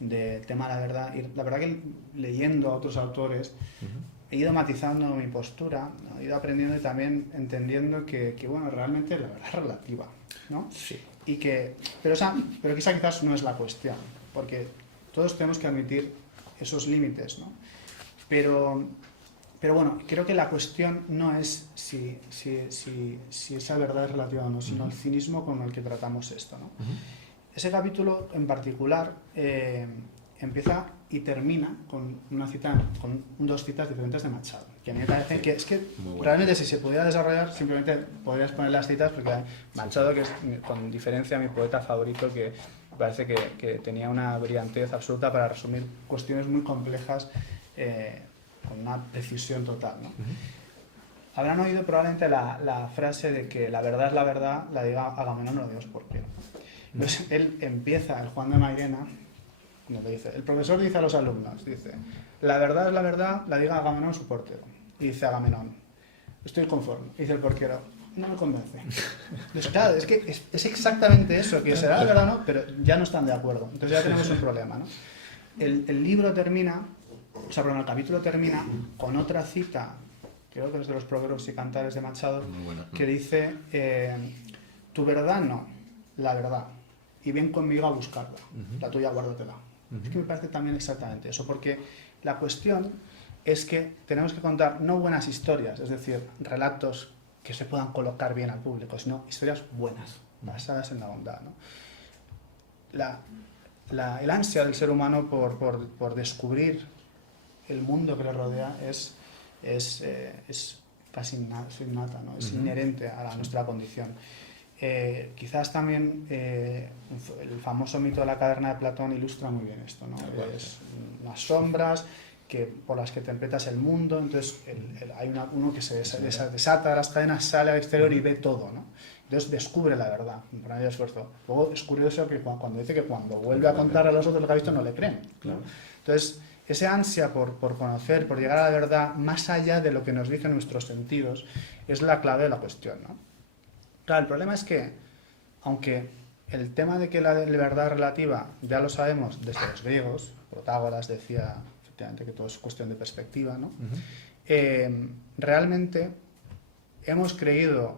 del tema de la verdad, y la verdad que leyendo a otros autores he ido matizando mi postura, ¿no? He ido aprendiendo y también entendiendo que bueno, realmente la verdad es relativa, ¿no? Sí. Pero quizás no es la cuestión, porque todos tenemos que admitir esos límites, ¿no? Pero Pero bueno, creo que la cuestión no es si esa verdad es relativa o no, sino el cinismo con el que tratamos esto, ¿no? Ese capítulo en particular empieza y termina con una cita, con dos citas diferentes de Machado, que a mí me parece que es que realmente si se pudiera desarrollar simplemente podrías poner las citas, porque hay Machado, que es con diferencia mi poeta favorito, que me parece que tenía una brillantez absoluta para resumir cuestiones muy complejas con una precisión total, ¿no? Habrán oído probablemente la frase de que la verdad es la verdad, la diga Agamenón, no Dios por qué. Entonces él empieza, el Juan de Mairena, donde dice, el profesor dice a los alumnos, dice, la verdad es la verdad, la diga Agamenón su portero. Y dice Agamenón, estoy conforme. Y dice el porquero, no me convence. Entonces, claro, es que es exactamente eso, que será la verdad, ¿no? Pero ya no están de acuerdo. Entonces ya tenemos un problema, ¿no? El libro termina, o sea, perdón, el capítulo termina con otra cita, creo que es de los Proverbios y Cantares de Machado, que dice, tu verdad no, la verdad, y ven conmigo a buscarla, la tuya guárdatela. Es que me parece también exactamente eso, porque la cuestión es que tenemos que contar no buenas historias, es decir, relatos que se puedan colocar bien al público, sino historias buenas, basadas en la bondad, ¿no? El ansia del ser humano por descubrir el mundo que le rodea es casi innata, ¿no? Es inherente a nuestra condición. Quizás también el famoso mito de la caverna de Platón ilustra muy bien esto, ¿no? Es unas sombras por las que interpretas el mundo, entonces hay uno que se desata de las cadenas, sale al exterior y ve todo, ¿no? Entonces descubre la verdad, por medio de esfuerzo. Luego es curioso que cuando dice que cuando vuelve a contar a los otros lo que ha visto no le creen, ¿no? Entonces ese ansia por conocer, por llegar a la verdad más allá de lo que nos dicen nuestros sentidos, es la clave de la cuestión, ¿no? Claro, el problema es que, aunque el tema de que la verdad relativa ya lo sabemos desde los griegos, Protágoras decía efectivamente que todo es cuestión de perspectiva, ¿no? Realmente hemos tenido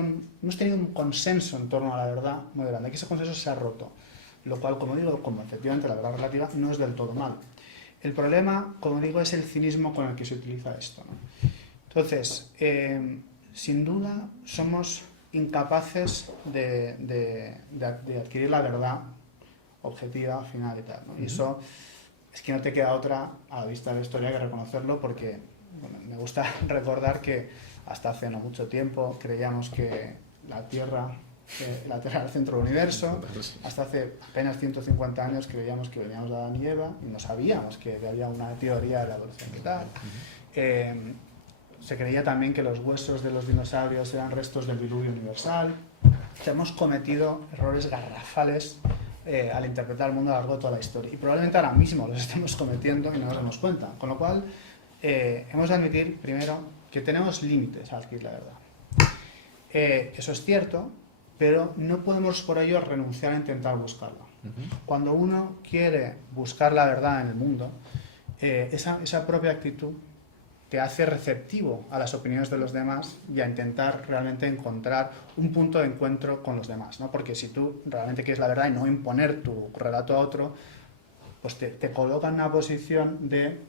un consenso en torno a la verdad muy grande, que ese consenso se ha roto, lo cual, como digo, como efectivamente la verdad relativa no es del todo mal. El problema, como digo, es el cinismo con el que se utiliza esto, ¿no? Entonces, sin duda, somos incapaces de adquirir la verdad objetiva, final y tal, ¿no? Y eso es que no te queda otra, a la vista de la historia, que reconocerlo, porque bueno, me gusta recordar que hasta hace no mucho tiempo creíamos que la Tierra era el centro del universo. Hasta hace apenas 150 años creíamos que veníamos de Adán y Eva y no sabíamos que había una teoría de la evolución y tal. Se creía también que los huesos de los dinosaurios eran restos del diluvio universal. Hemos cometido errores garrafales al interpretar el mundo a lo largo de toda la historia. Y probablemente ahora mismo los estemos cometiendo y no nos damos cuenta. Con lo cual, hemos de admitir, primero, que tenemos límites al adquirir la verdad. Eso es cierto, pero no podemos por ello renunciar a intentar buscarla. Cuando uno quiere buscar la verdad en el mundo, esa propia actitud te hace receptivo a las opiniones de los demás y a intentar realmente encontrar un punto de encuentro con los demás, ¿no? Porque si tú realmente quieres la verdad y no imponer tu relato a otro, pues te coloca en una posición de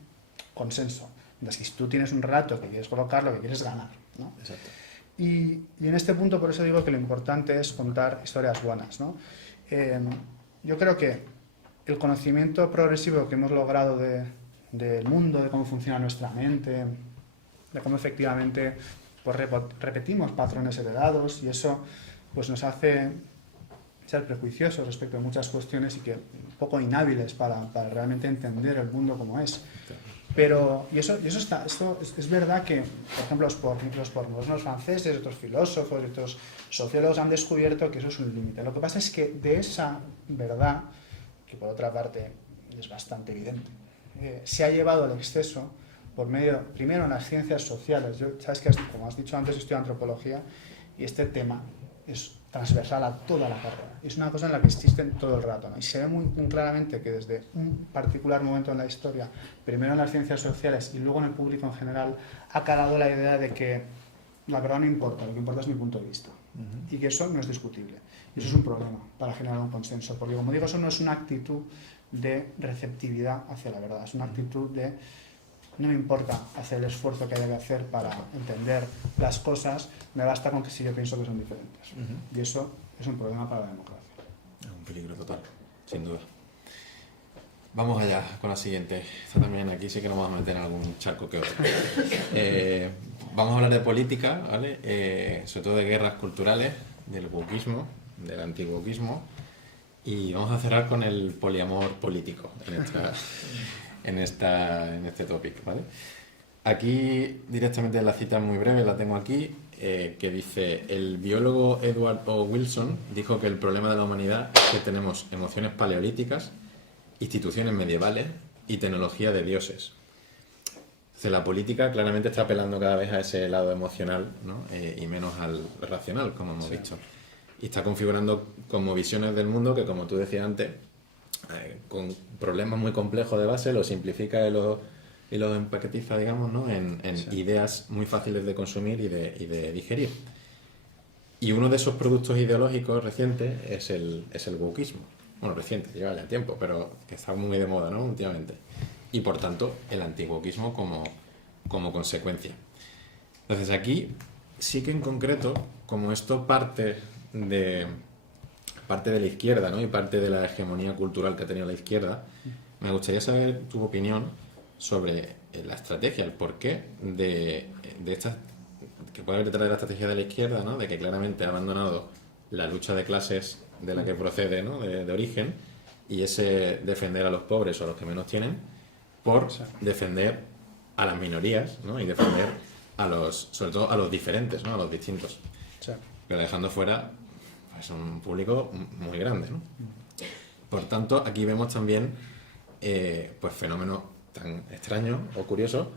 consenso. Entonces, si tú tienes un relato que quieres colocar, lo que quieres es ganar, ¿no? Exacto. Y en este punto, por eso digo que lo importante es contar historias buenas, ¿no? Yo creo que el conocimiento progresivo que hemos logrado del mundo, de cómo funciona nuestra mente, de cómo efectivamente pues, repetimos patrones heredados, y eso pues, nos hace ser prejuiciosos respecto a muchas cuestiones y que un poco inhábiles para realmente entender el mundo como es. Pero, y eso es verdad que, por ejemplo, los modernos franceses, otros filósofos, otros sociólogos han descubierto que eso es un límite. Lo que pasa es que de esa verdad, que por otra parte es bastante evidente, se ha llevado al exceso por medio, primero, en las ciencias sociales. Sabes que, como has dicho antes, estudio antropología y este tema es transversal a toda la carrera. Es una cosa en la que existen todo el rato, ¿no? Y se ve muy claramente que desde un particular momento en la historia, primero en las ciencias sociales y luego en el público en general, ha calado la idea de que la verdad no importa, lo que importa es mi punto de vista. Y que eso no es discutible. Y eso es un problema para generar un consenso. Porque, como digo, eso no es una actitud de receptividad hacia la verdad, es una actitud de no me importa hacer el esfuerzo que haya que hacer para entender las cosas, me basta con que si yo pienso que son diferentes. Y eso es un problema para la democracia. Es un peligro total, sin duda. Vamos allá con la siguiente. Esta también aquí sí que nos vamos a meter en algún charco que otro. Vamos a hablar de política, ¿vale? Sobre todo de guerras culturales, del wokismo, del anti-wokismo, y vamos a cerrar con el poliamor político en este topic, ¿vale? Aquí directamente la cita muy breve, la tengo aquí, que dice: el biólogo Edward O. Wilson dijo que el problema de la humanidad es que tenemos emociones paleolíticas, instituciones medievales y tecnología de dioses. Entonces, la política claramente está apelando cada vez a ese lado emocional, ¿no? Y menos al racional, como hemos dicho. Y está configurando como visiones del mundo que, como tú decías antes, con problemas muy complejos de base, lo simplifica y lo empaquetiza, digamos, ¿no? en ideas muy fáciles de consumir y de digerir. Y uno de esos productos ideológicos recientes es el wokismo. Bueno, reciente, lleva ya tiempo, pero que está muy de moda, ¿no? Últimamente. Y por tanto, el anti-wokismo como consecuencia. Entonces aquí sí que en concreto, como esto parte de la izquierda, ¿no? Y parte de la hegemonía cultural que ha tenido la izquierda, me gustaría saber tu opinión sobre la estrategia, el porqué de esta, que puede haber detrás de la estrategia de la izquierda, ¿no? De que claramente ha abandonado la lucha de clases de la que procede, ¿no? de origen, y ese defender a los pobres o a los que menos tienen, por defender a las minorías, ¿no? Y defender sobre todo a los diferentes, ¿no? A los distintos. Pero dejando fuera pues, un público muy grande, ¿no? Por tanto, aquí vemos también pues fenómenos tan extraños o curiosos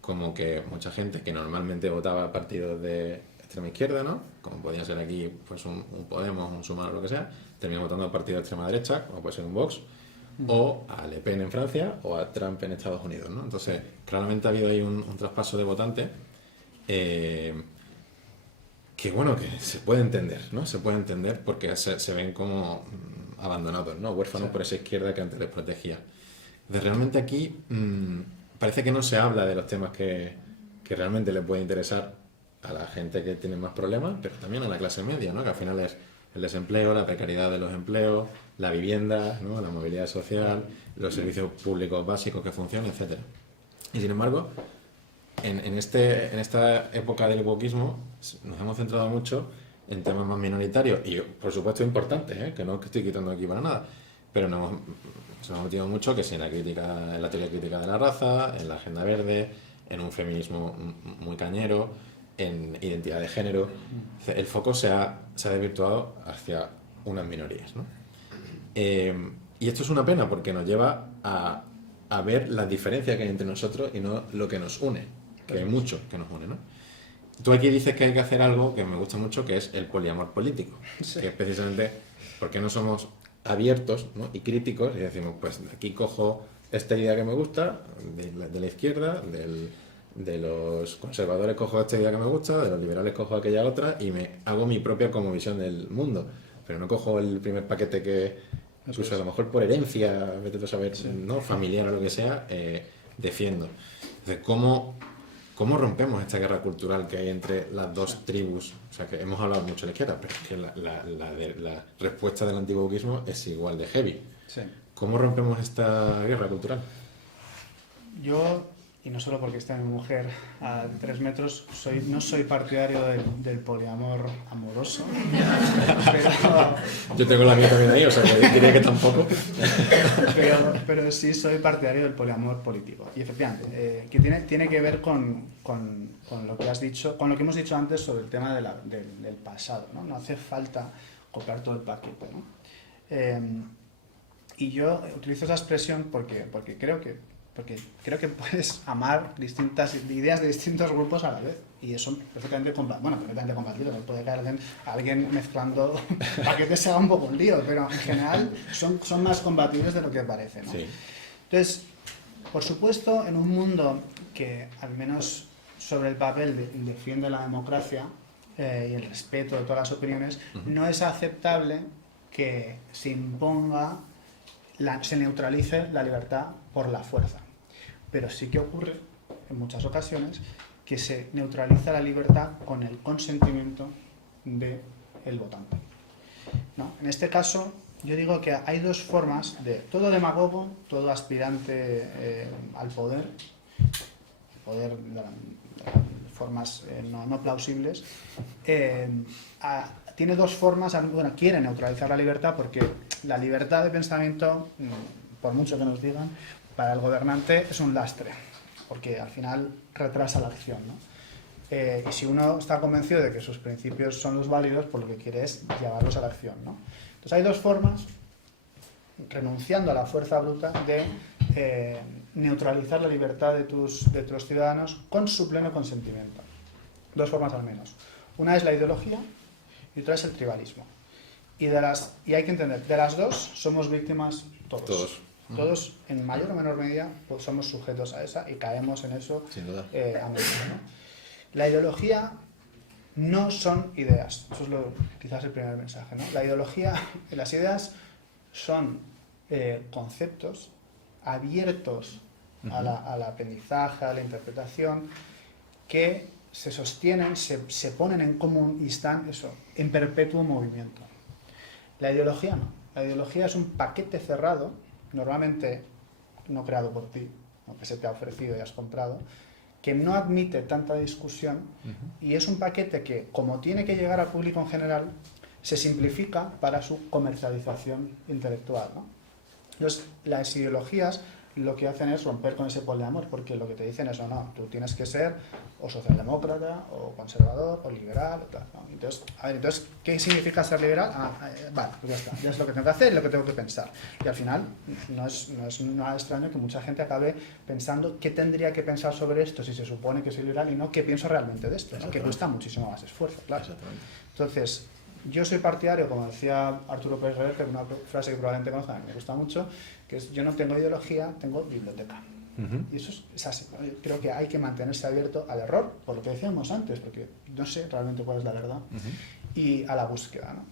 como que mucha gente que normalmente votaba a partidos de extrema izquierda, ¿no? Como podía ser aquí pues un Podemos, un Sumar o lo que sea, termina votando a partidos de extrema derecha, como puede ser un Vox, o a Le Pen en Francia o a Trump en Estados Unidos, ¿no? Entonces, claramente ha habido ahí un traspaso de votantes que, bueno, que se puede entender, ¿no? Se puede entender porque se ven como abandonados, ¿no? Huérfanos por esa izquierda que antes les protegía. Entonces, realmente aquí parece que no se habla de los temas que realmente le puede interesar a la gente que tiene más problemas, pero también a la clase media, ¿no? Que al final es el desempleo, la precariedad de los empleos, la vivienda, ¿no? La movilidad social, los servicios públicos básicos que funcionan, etc. Y sin embargo, en esta época del wokismo nos hemos centrado mucho en temas más minoritarios y, por supuesto, importantes, que no estoy quitando aquí para nada, pero nos hemos metido mucho que sí, en la teoría crítica de la raza, en la agenda verde, en un feminismo muy cañero, en identidad de género. El foco se ha desvirtuado hacia unas minorías, ¿no? Y esto es una pena porque nos lleva a ver las diferencias que hay entre nosotros y no lo que nos une, que hay mucho que nos une, ¿no? Tú aquí dices que hay que hacer algo que me gusta mucho, que es el poliamor político, que es precisamente porque no somos abiertos, ¿no? Y críticos y decimos, pues aquí cojo esta idea que me gusta de la izquierda, de los conservadores cojo esta idea que me gusta, de los liberales cojo aquella otra y me hago mi propia como visión del mundo, pero no cojo el primer paquete que incluso a lo mejor por herencia, vete a saber, ¿no? Familiar o lo que sea, defiendo. Entonces, ¿cómo rompemos esta guerra cultural que hay entre las dos tribus? O sea, que hemos hablado mucho de la izquierda, pero es que la respuesta del antiguo-wokismo es igual de heavy. ¿Cómo rompemos esta guerra cultural? Yo, y no solo porque está mi mujer a 3 metros, no soy partidario del poliamor amoroso. Yo tengo la mía también ahí, o sea, que diría que tampoco. pero sí soy partidario del poliamor político. Y efectivamente, que tiene que ver con lo que has dicho, con lo que hemos dicho antes sobre el tema del pasado, ¿no? No hace falta copiar todo el paquete, ¿no? Y yo utilizo esa expresión porque creo que puedes amar distintas ideas de distintos grupos a la vez. Y eso perfectamente compatible. No puede caer alguien mezclando para que te sea un poco un lío, pero en general son más compatibles de lo que parece, ¿no? Entonces, por supuesto, en un mundo que, al menos sobre el papel, defiende la democracia y el respeto de todas las opiniones, no es aceptable que se imponga, se neutralice la libertad por la fuerza. Pero sí que ocurre en muchas ocasiones, que se neutraliza la libertad con el consentimiento del votante, ¿no? En este caso, yo digo que hay dos formas de todo demagogo, todo aspirante al poder de formas no plausibles, tiene dos formas. Bueno, quiere neutralizar la libertad porque la libertad de pensamiento, por mucho que nos digan, para el gobernante es un lastre, porque al final retrasa la acción, ¿no? Y si uno está convencido de que sus principios son los válidos, pues lo que quiere es llevarlos a la acción, ¿no? Entonces hay dos formas, renunciando a la fuerza bruta, de neutralizar la libertad de los ciudadanos con su pleno consentimiento. Dos formas al menos. Una es la ideología y otra es el tribalismo. Y hay que entender, de las dos somos víctimas todos. Todos, en mayor o menor medida, pues somos sujetos a esa y caemos en eso. Sin duda. A menudo, ¿no? La ideología no son ideas. Eso es quizás el primer mensaje, ¿no? La ideología, las ideas son conceptos abiertos al aprendizaje, a la interpretación, que se sostienen, se ponen en común y están en perpetuo movimiento. La ideología no. La ideología es un paquete cerrado, normalmente no creado por ti, aunque se te ha ofrecido y has comprado, que no admite tanta discusión y es un paquete que, como tiene que llegar al público en general, se simplifica para su comercialización intelectual, ¿no? Entonces, las ideologías lo que hacen es romper con ese poliamor, porque lo que te dicen es, no, tú tienes que ser o socialdemócrata, o conservador, o liberal, o tal, ¿no? Entonces, ¿qué significa ser liberal? Vale, pues ya está, ya es lo que tengo que hacer y lo que tengo que pensar. Y al final, no es nada extraño que mucha gente acabe pensando qué tendría que pensar sobre esto si se supone que soy liberal y no qué pienso realmente de esto, ¿no? Que cuesta muchísimo más esfuerzo, claro. Entonces, yo soy partidario, como decía Arturo Pérez Reverte, una frase que probablemente conozcan, me gusta mucho, que es: yo no tengo ideología, tengo biblioteca. Y eso es así, ¿no? Yo creo que hay que mantenerse abierto al error, por lo que decíamos antes, porque no sé realmente cuál es la verdad, y a la búsqueda, ¿no?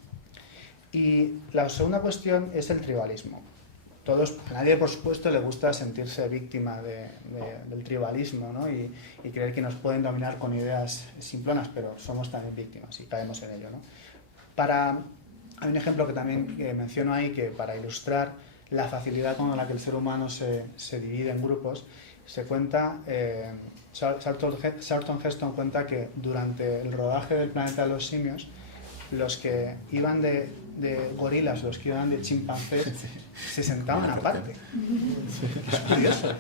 Y la segunda cuestión es el tribalismo. A nadie, por supuesto, le gusta sentirse víctima del tribalismo, ¿no? y creer que nos pueden dominar con ideas simplonas, pero somos también víctimas y caemos en ello, ¿no? Hay un ejemplo que también menciono ahí, que para ilustrar la facilidad con la que el ser humano se divide en grupos, se cuenta, Charlton Heston cuenta que durante el rodaje del Planeta de los Simios, los que iban de gorilas, los que iban de chimpancés, se sentaban aparte. Es curioso.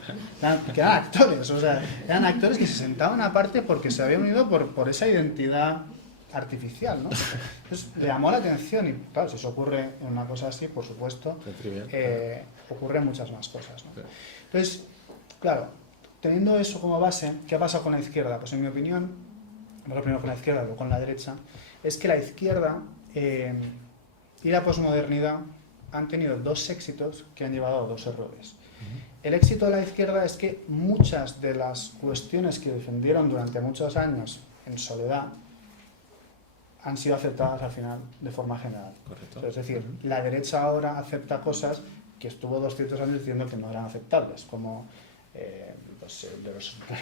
Que eran actores, eran actores que se sentaban aparte porque se habían unido por esa identidad artificial, ¿no? Entonces le llamó la atención y, claro, si eso ocurre en una cosa así, por supuesto, ocurre en muchas más cosas, ¿no? Entonces, claro, teniendo eso como base, ¿qué ha pasado con la izquierda? Pues en mi opinión, no primero con la izquierda, luego con la derecha, es que la izquierda y la posmodernidad han tenido dos éxitos que han llevado a dos errores. El éxito de la izquierda es que muchas de las cuestiones que defendieron durante muchos años en soledad han sido aceptadas al final de forma general. Correcto. Es decir, la derecha ahora acepta cosas que estuvo 200 años diciendo que no eran aceptables, como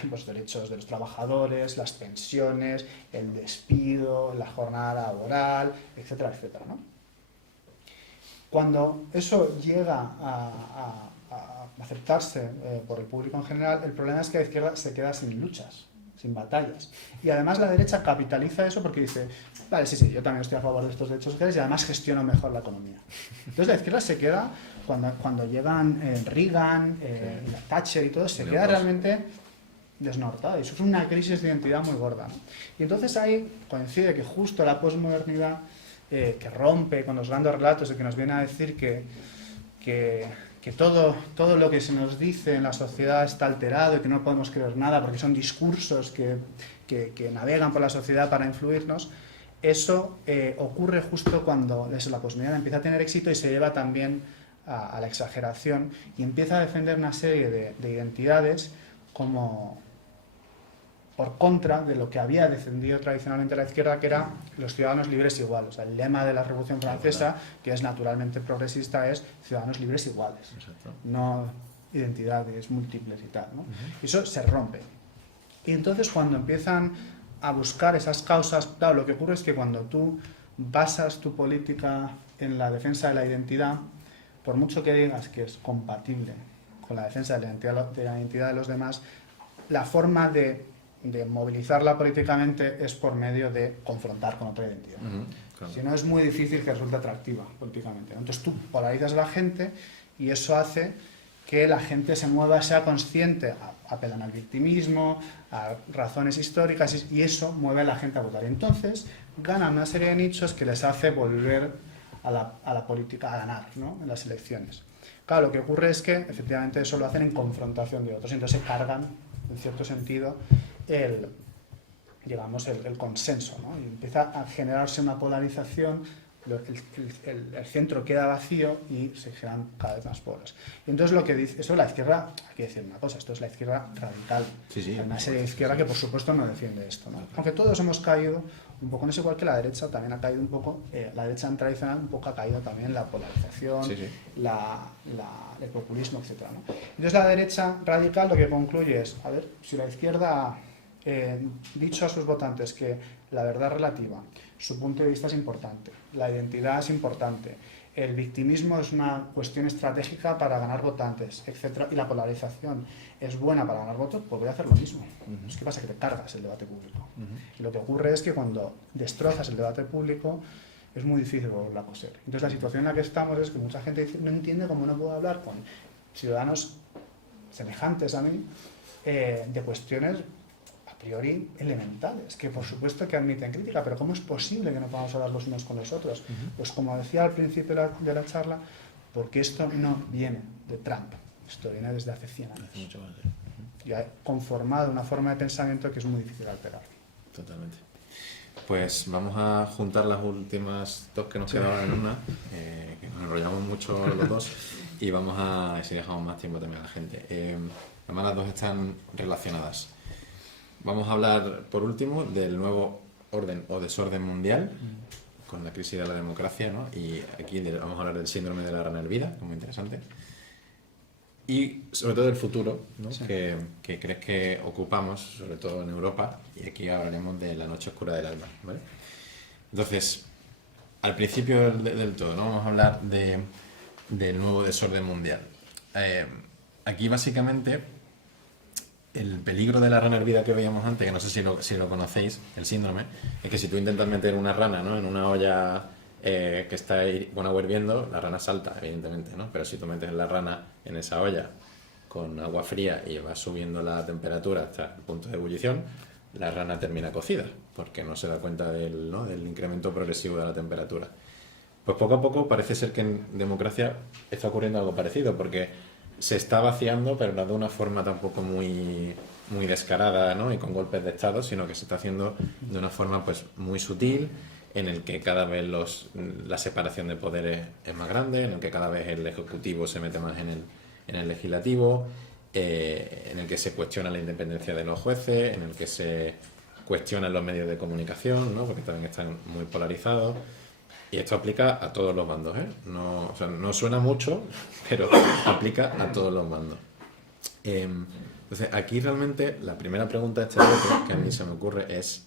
los derechos de los trabajadores, las pensiones, el despido, la jornada laboral, etcétera, etcétera, ¿no? Cuando eso llega a aceptarse por el público en general, el problema es que la izquierda se queda sin luchas, sin batallas. Y además la derecha capitaliza eso porque dice: vale, sí, yo también estoy a favor de estos derechos sociales y además gestiono mejor la economía. Entonces la izquierda se queda, cuando llegan Reagan, Thatcher y todo, se queda realmente desnortada y sufre una crisis de identidad muy gorda, ¿no? Y entonces ahí coincide que justo la posmodernidad, que rompe con los grandes relatos y que nos viene a decir que todo lo que se nos dice en la sociedad está alterado y que no podemos creer nada porque son discursos que navegan por la sociedad para influirnos. Eso ocurre justo cuando la posmodernidad empieza a tener éxito y se lleva también a la exageración y empieza a defender una serie de identidades como por contra de lo que había defendido tradicionalmente la izquierda, que era los ciudadanos libres iguales. O sea, el lema de la Revolución Francesa, que es naturalmente progresista, es ciudadanos libres iguales. Exacto. No identidades múltiples y tal, ¿no? Eso se rompe. Y entonces cuando empiezan a buscar esas causas, claro, lo que ocurre es que cuando tú basas tu política en la defensa de la identidad, por mucho que digas que es compatible con la defensa de la identidad de los demás, la forma de movilizarla políticamente es por medio de confrontar con otra identidad. Claro. Si no, es muy difícil que resulte atractiva políticamente. Entonces tú polarizas a la gente y eso hace que la gente se mueva, sea consciente, apelan al victimismo, a razones históricas, y eso mueve a la gente a votar. Entonces ganan una serie de nichos que les hace volver a la política a ganar, ¿no?, en las elecciones. Claro, lo que ocurre es que efectivamente eso lo hacen en confrontación de otros, entonces se cargan, en cierto sentido, el consenso, ¿no? Y empieza a generarse una polarización, el centro queda vacío y se generan cada vez más polos. Y entonces lo que dice, esto es la izquierda, hay que decir una cosa, esto es la izquierda radical. Sí, Hay una serie de izquierda que por supuesto no defiende esto, ¿no? Aunque todos hemos caído un poco, no es igual que la derecha también ha caído un poco, la derecha tradicional un poco ha caído también la polarización, el populismo, etc., ¿no? Entonces la derecha radical lo que concluye es, a ver, si la izquierda dicho a sus votantes que la verdad relativa, su punto de vista es importante, la identidad es importante, el victimismo es una cuestión estratégica para ganar votantes, etc., y la polarización es buena para ganar votos, pues voy a hacer lo mismo. ¿Qué pasa? Que te cargas el debate público. Y lo que ocurre es que cuando destrozas el debate público es muy difícil volverlo a coser. Entonces la situación en la que estamos es que mucha gente no entiende cómo no puedo hablar con ciudadanos semejantes a mí de cuestiones a priori elementales, que por supuesto que admiten crítica, pero ¿cómo es posible que no podamos hablar los unos con los otros? Pues como decía al principio de la charla, porque esto no viene de Trump, esto viene desde hace 100 años. Mucho más, Y ha conformado una forma de pensamiento que es muy difícil de alterar. Totalmente. Pues vamos a juntar las últimas dos que nos quedaban en una, que nos enrollamos mucho los dos, y vamos a, si dejamos más tiempo también a la gente. Además las dos están relacionadas. Vamos a hablar, por último, del nuevo orden o desorden mundial, con la crisis de la democracia, ¿no? Y aquí vamos a hablar del síndrome de la rana hervida, que es muy interesante. Y sobre todo del futuro, ¿no? Sí. que crees que ocupamos, sobre todo en Europa, y aquí hablaremos de la noche oscura del alma, ¿vale? Entonces, al principio del todo, ¿no? Vamos a hablar del nuevo desorden mundial. Aquí básicamente el peligro de la rana hervida que veíamos antes, que no sé si lo conocéis, el síndrome, es que si tú intentas meter una rana, ¿no?, en una olla que está con agua hirviendo, la rana salta, evidentemente, ¿no? Pero si tú metes la rana en esa olla con agua fría y vas subiendo la temperatura hasta el punto de ebullición, la rana termina cocida, porque no se da cuenta del incremento progresivo de la temperatura. Pues poco a poco parece ser que en democracia está ocurriendo algo parecido, porque se está vaciando, pero no de una forma tampoco muy descarada, ¿no?, y con golpes de estado, sino que se está haciendo de una forma pues muy sutil, en el que cada vez la separación de poderes es más grande, en el que cada vez el ejecutivo se mete más en el legislativo, en el que se cuestiona la independencia de los jueces, en el que se cuestionan los medios de comunicación, ¿no?, porque también están muy polarizados. Y esto aplica a todos los bandos, ¿eh? No suena mucho, pero aplica a todos los bandos. Entonces, aquí realmente la primera pregunta de este bloque que a mí se me ocurre es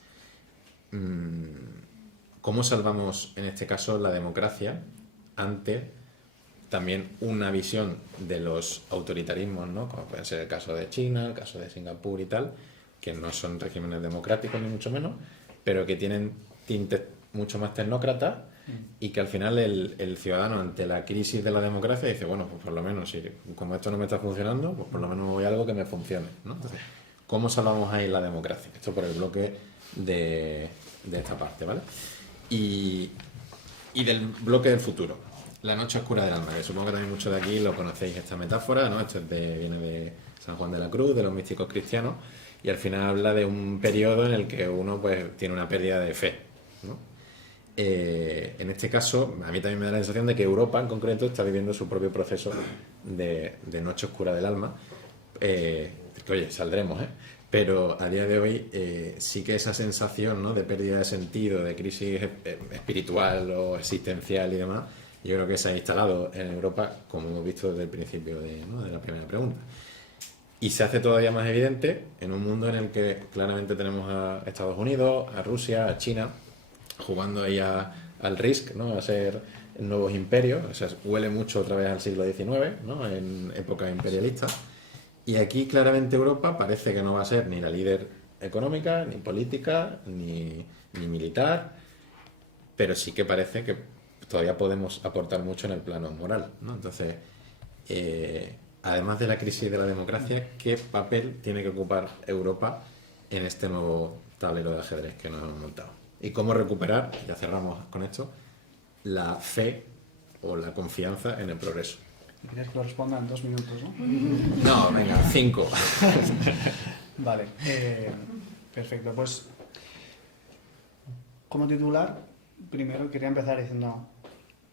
¿cómo salvamos, en este caso, la democracia ante también una visión de los autoritarismos, ¿no?, como puede ser el caso de China, el caso de Singapur y tal, que no son regímenes democráticos ni mucho menos, pero que tienen tintes mucho más tecnócratas, y que al final el ciudadano, ante la crisis de la democracia, dice, bueno, pues por lo menos, si como esto no me está funcionando, pues por lo menos me voy a algo que me funcione, ¿no? Entonces, ¿cómo salvamos ahí la democracia? Esto por el bloque de esta parte, ¿vale? Y del bloque del futuro, la noche oscura del alma, que supongo que también muchos de aquí lo conocéis, esta metáfora, ¿no? Esto viene de San Juan de la Cruz, de los místicos cristianos, y al final habla de un periodo en el que uno pues tiene una pérdida de fe, ¿no? En este caso, a mí también me da la sensación de que Europa en concreto está viviendo su propio proceso de noche oscura del alma, que oye, saldremos, pero a día de hoy sí que esa sensación, ¿no?, de pérdida de sentido, de crisis espiritual o existencial y demás, yo creo que se ha instalado en Europa, como hemos visto desde el principio de la primera pregunta. Y se hace todavía más evidente en un mundo en el que claramente tenemos a Estados Unidos, a Rusia, a China, jugando ahí al Risk, ¿no? A ser nuevos imperios. O sea, huele mucho otra vez al siglo XIX, ¿no? En época imperialista. Y aquí claramente Europa parece que no va a ser ni la líder económica, ni política, ni militar, pero sí que parece que todavía podemos aportar mucho en el plano moral, ¿no? Entonces, además de la crisis de la democracia, ¿qué papel tiene que ocupar Europa en este nuevo tablero de ajedrez que nos hemos montado? Y cómo recuperar, ya cerramos con esto, la fe o la confianza en el progreso. ¿Quieres que lo responda en 2 minutos, no? No, venga, 5. Vale, perfecto. Pues como titular, primero quería empezar diciendo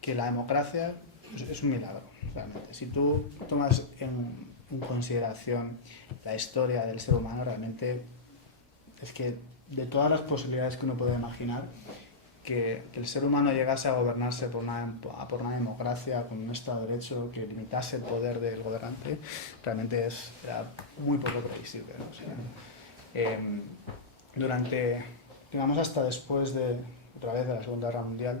que la democracia es un milagro, realmente. Si tú tomas en consideración la historia del ser humano, realmente es que de todas las posibilidades que uno puede imaginar, que el ser humano llegase a gobernarse por una democracia con un Estado de Derecho que limitase el poder del gobernante, realmente era muy poco previsible, ¿no? O sea, digamos, hasta después otra vez de la Segunda Guerra Mundial,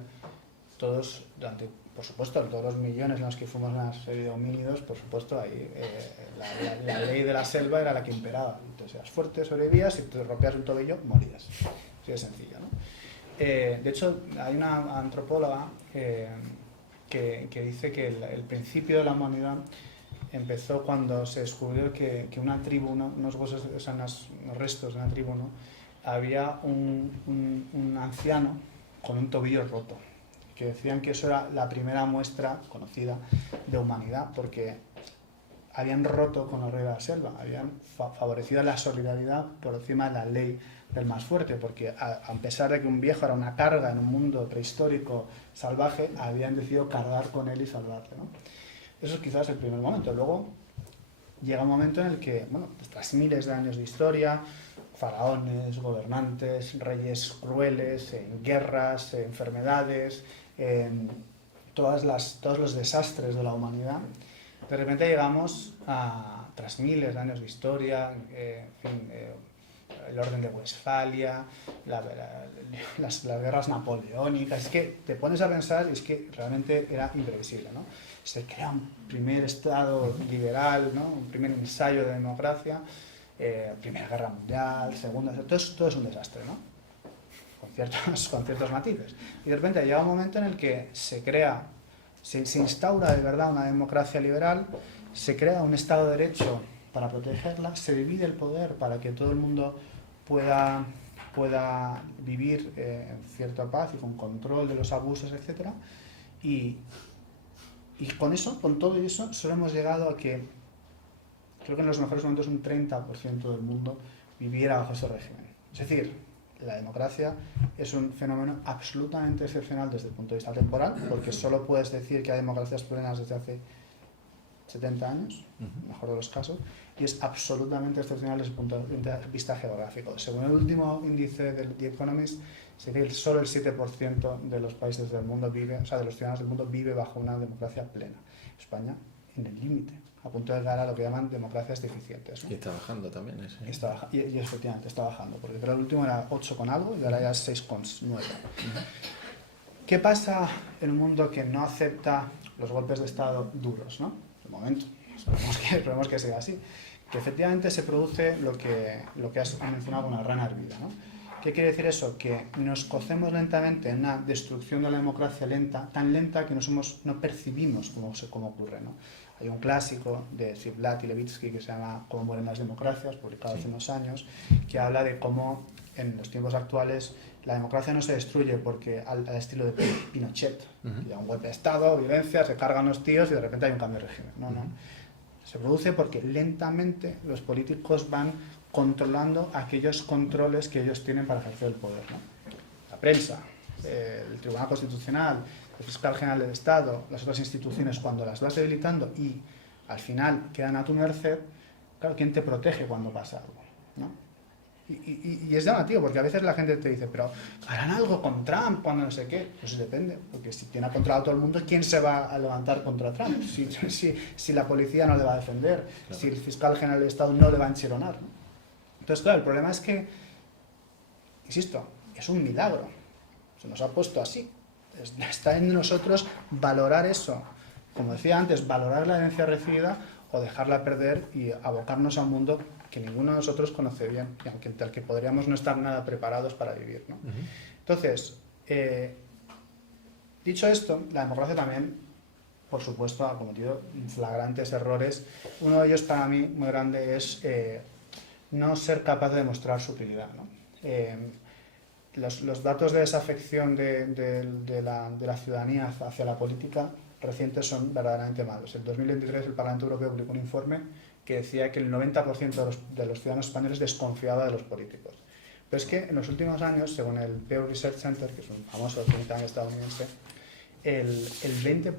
por supuesto, todos los millones en los que fuimos una serie de homínidos, por supuesto, ahí la ley de la selva era la que imperaba. Entonces eras fuerte, sobrevivías, si te rompías un tobillo, morías. Así de sencillo, ¿no? De hecho, hay una antropóloga que dice que el principio de la humanidad empezó cuando se descubrió que una tribu, unos huesos, o sea, unos restos de una tribu, ¿no? Había un anciano con un tobillo roto, que decían que eso era la primera muestra conocida de humanidad, porque habían roto con los reyes de la selva, habían favorecido la solidaridad por encima de la ley del más fuerte, porque a pesar de que un viejo era una carga en un mundo prehistórico salvaje, habían decidido cargar con él y salvarle, ¿no? Eso es quizás el primer momento. Luego llega un momento en el que, bueno, tras miles de años de historia, faraones, gobernantes, reyes crueles, guerras, enfermedades, todos los desastres de la humanidad, de repente llegamos tras miles de años de historia, el orden de Westfalia, las guerras napoleónicas. Es que te pones a pensar y es que realmente era imprevisible, ¿no? Se crea un primer Estado liberal, ¿no? Un primer ensayo de democracia, Primera Guerra Mundial, Segunda, todo es un desastre, ¿no? Con ciertos matices. Y de repente llega un momento en el que se instaura de verdad una democracia liberal, se crea un Estado de Derecho para protegerla, se divide el poder para que todo el mundo pueda vivir en cierta paz y con control de los abusos, etc. Y con todo eso, solo hemos llegado a que, creo que en los mejores momentos, un 30% del mundo viviera bajo ese régimen. Es decir, la democracia es un fenómeno absolutamente excepcional desde el punto de vista temporal, porque solo puedes decir que hay democracias plenas desde hace 70 años, en el mejor de los casos, y es absolutamente excepcional desde el punto de vista geográfico. Según el último índice del The Economist, se dice que solo el 7% de los países del mundo de los ciudadanos del mundo vive bajo una democracia plena. España, en el límite, a punto de llegar a lo que llaman democracias deficientes, ¿no? Y está bajando también ese. Y efectivamente está bajando, porque creo que el último era 8 con algo y ahora ya es 6,9. ¿Qué pasa en un mundo que no acepta los golpes de Estado duros, ¿no? De momento, esperemos que sea así. Que efectivamente se produce lo que has mencionado, una gran hervida, ¿no? ¿Qué quiere decir eso? Que nos cocemos lentamente en una destrucción de la democracia tan lenta que no percibimos cómo ocurre, ¿no? Hay un clásico de Ziblatt y Levitsky que se llama Cómo mueren las democracias, publicado hace unos años, que habla de cómo en los tiempos actuales la democracia no se destruye porque al estilo de Pinochet, que da un golpe de Estado, violencia, se cargan los tíos y de repente hay un cambio de régimen. No. Se produce porque lentamente los políticos van controlando aquellos controles que ellos tienen para ejercer el poder, ¿no? La prensa, el Tribunal Constitucional, el Fiscal General del Estado, las otras instituciones, cuando las vas debilitando y al final quedan a tu merced, claro, ¿quién te protege cuando pasa algo, ¿no? Y es llamativo, porque a veces la gente te dice, pero ¿harán algo con Trump cuando no sé qué? Pues depende, porque si tiene controlado a todo el mundo, ¿quién se va a levantar contra Trump? Si la policía no le va a defender, claro. Si el fiscal general del Estado no le va a enchironar, ¿no? Entonces, claro, el problema es que, insisto, es un milagro. Se nos ha puesto así. Está en nosotros valorar eso. Como decía antes, valorar la herencia recibida o dejarla perder y abocarnos a un mundo que ninguno de nosotros conoce bien y ante el que podríamos no estar nada preparados para vivir, ¿no? Entonces, dicho esto, la democracia también, por supuesto, ha cometido flagrantes errores. Uno de ellos para mí muy grande es no ser capaz de demostrar su utilidad, ¿no? Los datos de desafección de la ciudadanía hacia la política recientes son verdaderamente malos. En 2023 el Parlamento Europeo publicó un informe que decía que el 90% de los ciudadanos españoles desconfiaba de los políticos. Pero es que en los últimos años, según el Pew Research Center, que es un famoso think tank estadounidense,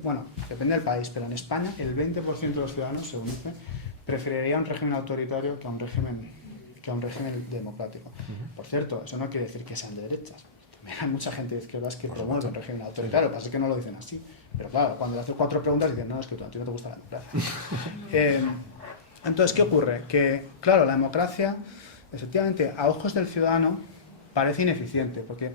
bueno, depende del país, pero en España el 20% de los ciudadanos, según dice, preferiría un régimen autoritario que a un régimen democrático. Por cierto, eso no quiere decir que sean de derechas. También hay mucha gente de izquierdas que promueve un régimen autoritario, pasa que no lo dicen así. Pero claro, cuando le haces 4 preguntas dicen, no, es que a ti no te gusta la democracia. Entonces, ¿qué ocurre? Que, claro, la democracia, efectivamente, a ojos del ciudadano parece ineficiente, porque,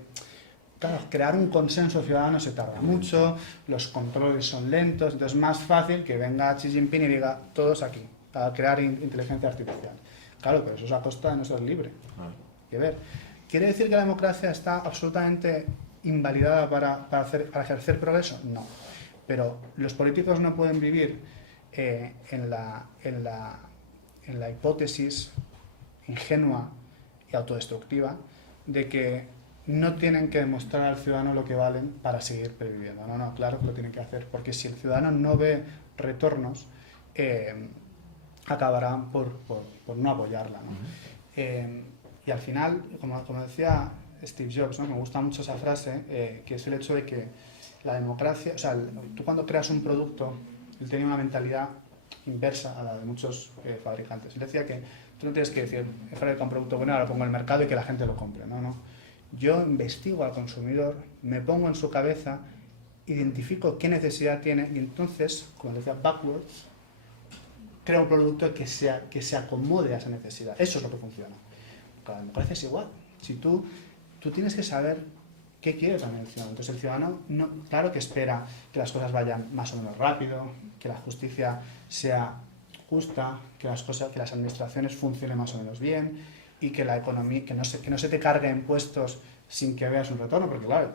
claro, crear un consenso ciudadano se tarda mucho, los controles son lentos, entonces es más fácil que venga Xi Jinping y diga, todos aquí, a crear inteligencia artificial. Claro, pero eso es a costa de no ser libre. Hay que ver. ¿Quiere decir que la democracia está absolutamente invalidada para ejercer progreso? No. Pero los políticos no pueden vivir en la hipótesis ingenua y autodestructiva de que no tienen que demostrar al ciudadano lo que valen para seguir perviviendo. No, claro que lo tienen que hacer, porque si el ciudadano no ve retornos, acabarán por no apoyarla, ¿no? Y al final, como decía Steve Jobs, ¿no? Me gusta mucho esa frase, que es el hecho de que la democracia, o sea, tú cuando creas un producto, él tenía una mentalidad inversa a la de muchos fabricantes. Él decía que tú no tienes que decir, he fabricado un producto bueno, ahora lo pongo en el mercado y que la gente lo compre. No. Yo investigo al consumidor, me pongo en su cabeza, identifico qué necesidad tiene y entonces, como decía, backwards, creo un producto que se acomode a esa necesidad. Eso es lo que funciona. La democracia es igual. Si tú tienes que saber qué quiere también el ciudadano. Entonces el ciudadano, claro que espera que las cosas vayan más o menos rápido, que la justicia sea justa, que las administraciones funcionen más o menos bien y que la economía, que no se te cargue impuestos sin que veas un retorno, porque claro,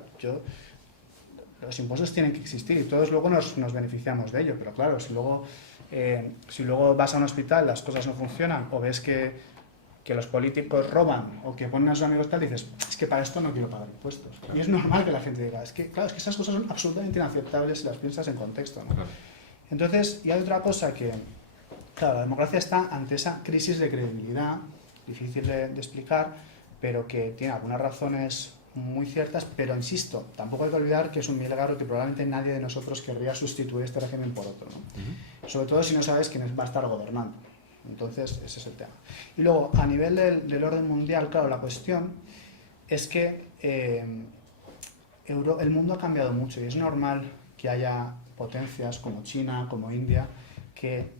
los impuestos tienen que existir y todos luego nos beneficiamos de ello, pero claro, si luego vas a un hospital, las cosas no funcionan o ves que los políticos roban o que ponen a sus amigos tal, dices, es que para esto no quiero pagar impuestos. Claro. Y es normal que la gente diga, es que esas cosas son absolutamente inaceptables si las piensas en contexto, ¿no? Claro. Entonces, y hay otra cosa que, claro, la democracia está ante esa crisis de credibilidad, difícil de explicar, pero que tiene algunas razones muy ciertas, pero insisto, tampoco hay que olvidar que es un milagro que probablemente nadie de nosotros querría sustituir este régimen por otro, ¿no? Sobre todo si no sabes quién va a estar gobernando. Entonces, ese es el tema. Y luego, a nivel del orden mundial, claro, la cuestión es que el mundo ha cambiado mucho y es normal que haya potencias como China, como India, que